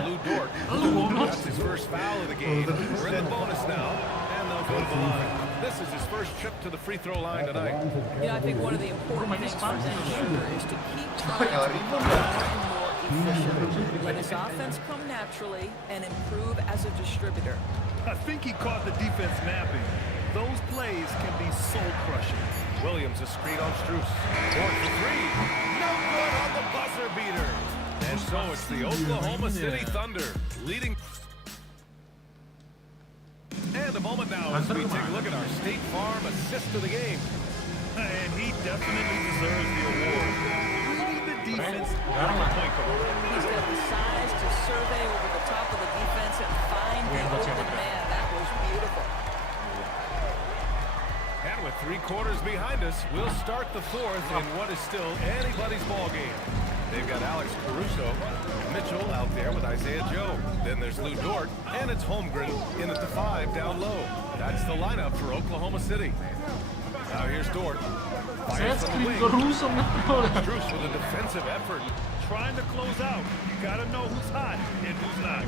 Lou Dort. That's his first foul of the game. We're in the bonus now, and they'll go to the line. This is his first trip to the free throw line tonight. You know, I think one of the important things for Ben Shooter is to keep trying to become more and more efficient. Let his offense come naturally and improve as a distributor. I think he caught the defense napping. Those plays can be soul-crushing. Williams, a screen on Strus. Ford for three. No good on the buzzer beater. And so it's the Oklahoma City Thunder leading. And a moment now as we take a look at our State Farm assist of the game. And he definitely deserves the award. Reading the defense like a point guard. He's got the size to survey over the top of the defense and find the open man. That was beautiful. And with 3 quarters behind us, we'll start the fourth in what is still anybody's ball game. They've got Alex Caruso, Mitchell out there with Isaiah Joe. Then there's Lou Dort, and it's Holmgren in at the 5 down low. That's the lineup for Oklahoma City. Now here's Dort. Fires from the wing. Strus with a defensive effort. Trying to close out. You got to know who's hot and who's not.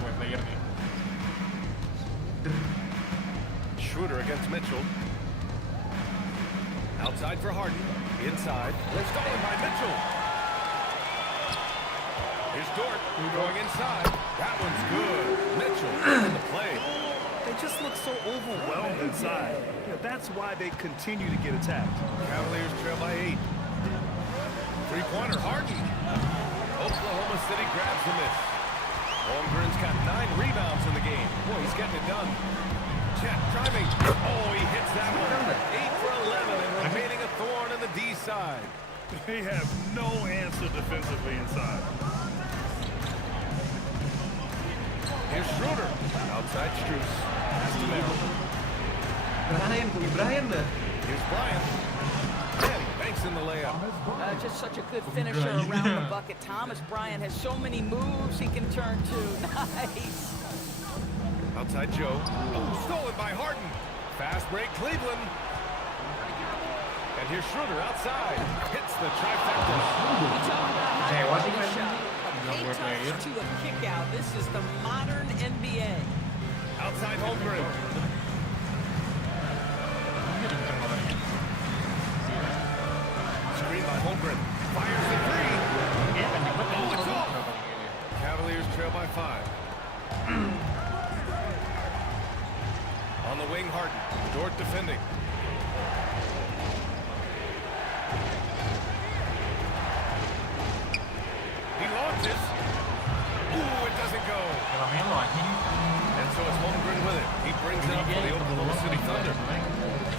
Schroeder against Mitchell. Outside for Harden. Inside. Stolen by Mitchell. Here's Dort going inside. That one's good. Mitchell in the play. They just look so overwhelmed inside. Yeah, that's why they continue to get attacked. Cavaliers trail by 8. Three-pointer, Harden. Oklahoma City grabs the miss. Holmgren's got 9 rebounds in the game. Boy, he's getting it done. Chet driving. Oh, he hits that one. 8 for 11 and remaining a thorn in the D side. They have no answer defensively inside. Here's Schroeder. Outside Strus. Pass to Merrill. Brian dah. Here's Bryant. And he banks in the layup. Just such a good finisher around the bucket. Thomas Bryant has so many moves he can turn to. Nice. Outside Joe. Oh, stolen by Harden. Fast break Cleveland. And here's Schroeder outside. Hits the trifecta. To a kick out. This is the modern NBA. Outside Holmgren. Screen by Holmgren. Fires the 3. Oh, it's off. Cavaliers trail by 5. On the wing, Harden. Dort defending. He launches. Ooh, it doesn't go. And so it's Holmgren with it. He brings it up for the Oklahoma City Thunder.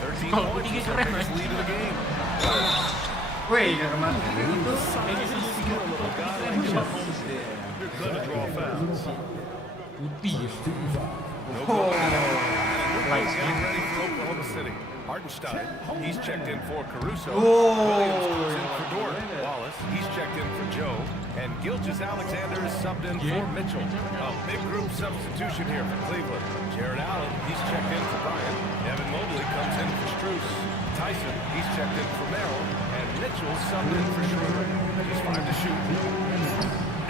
13 points is their biggest lead of the game. Wih, gak kemana. You're gonna draw fouls. Getting ready for Oklahoma City. Hardenstein, he's checked in for Caruso. Williams comes in for Dort. Wallace, he's checked in for Joe. And Gilgeous-Alexander is subbed in for Mitchell. A big group substitution here for Cleveland. Jared Allen, he's checked in for Bryant. Evan Mobley comes in for Strus. Tyson, he's checked in for Merrill. And Mitchell subbed in for Schroeder. Just 5 to shoot.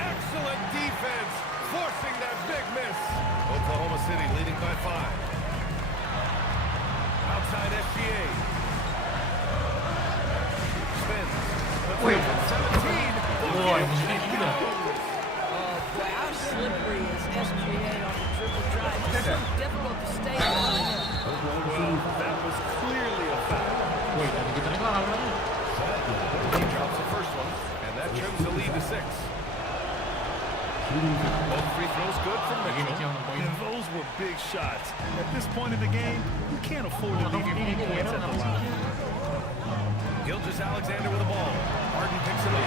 Excellent defense, forcing that big miss. Oklahoma City leading by 5. Outside SGA. Spins. Wait. 17. Boy, how slippery is SGA on the triple drive? It's so difficult to stay on him. Well, that was clearly a foul. He drops the first one, and that trims the lead to 6. Both free throws good from Mitchell. And those were big shots. At this point in the game, you can't afford to leave any points at the line. Gilgeous-Alexander with the ball. Harden picks it up.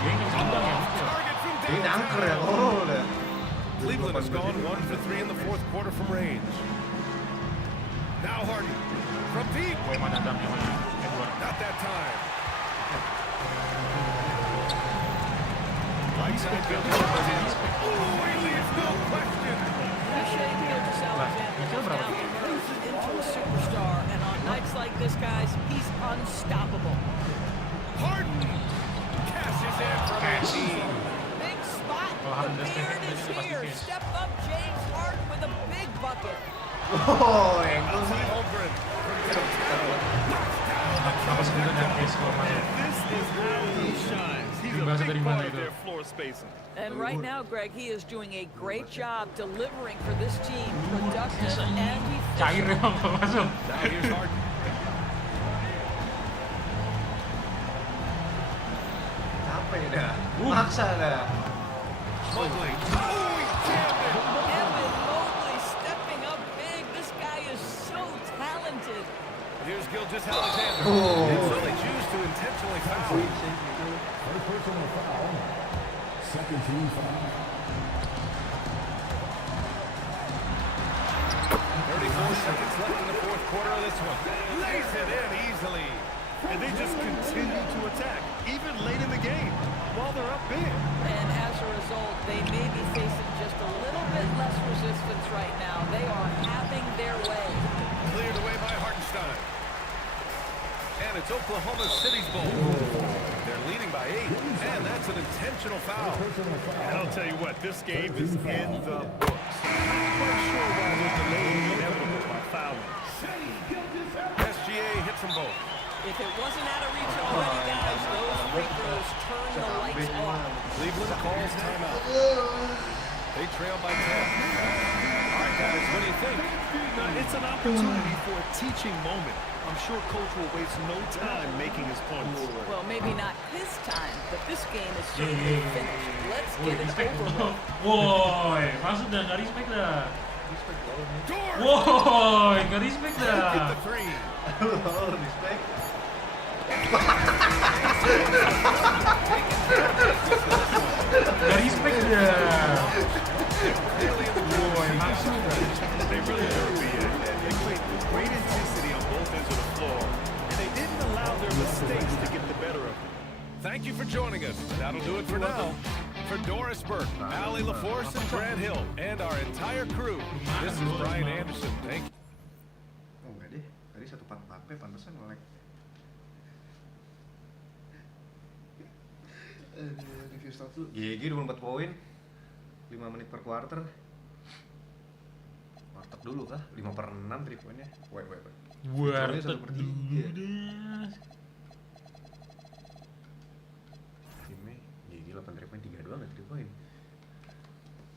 Williams. Target from downtown. Cleveland has gone 1 for 3 in the 4th quarter from range. Now Harden from deep. Not that time. Right side Gilgeous. Oh, he leaves no question. Gilgeous-Alexander into a superstar, and on nights like this, guys, he's unstoppable. Harden cashes in from 18. Big spot. The beard is here. Step up, James Harden with a big bucket. Oh, Outside Holmgren. And this is how he shines. He's a bahasa big dari mana part of itu? their floor spacing. And right now, Greg, he is doing a great job delivering for this team. Productive and Cair efficient. emang kalau masuk. Now here's Harden. Apa ya dah? Maksa dah. Mobley. Evan Mobley stepping up big. This guy is so talented. Here's Gilgeous-Alexander. And so they choose to intentionally foul. First personal foul. Second team foul. 34 seconds left in the fourth quarter of this one. Lays it in easily. And they just continue to attack, even late in the game, while they're up big. And as a result, they may be facing just a little bit less resistance right now. They are having their way. Cleared away by Hartenstein. And it's Oklahoma City's ball. They're leading by 8, and that's an intentional foul. And I'll tell you what, this game is in the books. Not quite sure why they're delaying the inevitable by fouling. SGA hits them both. If it wasn't out of reach already, guys, those free throws turn the lights off. Cleveland calls timeout. They trail by 10. All right, guys, what do you think? It's an opportunity for a teaching moment. I'm sure Coach will waste no time making his points. Well, maybe not his time, but this game is certainly finished. Let's get it over with. Woi, masuk dah, nggak respect dah. Woi, nggak respect dah. Get the three. Oh, respect. Nggak respect dah. Woi, masuk dah. They really never be in. They played with great intensity on both ends of the floor, and they didn't allow their mistakes to get the better of them. Thank you for joining us. That'll do it for now. For Doris Burke, Allie LaForce, and Grant Hill, and our entire crew, this is Brian Anderson. Thank you. Oh enggak deh, tadi 144p pantesan nge-lag. Review stats dulu. GG 24 poin. 5 menit per quarter. Warteg dulu kah? 5/6 3 poinnya. Wait. Warteg 1/3. dulu deh. Timnya GG 8 3 poin 3 doang 3 poin.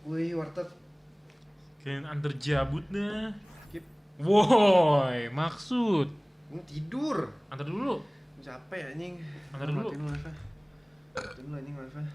Wih, Warteg. Kayak antar jabut dah. Skip. Woi, maksud. Mau tidur. Antar dulu. Capek anjing. Antar dulu. Matiin dulu live-nya. Matiin dulu anjing live-nya.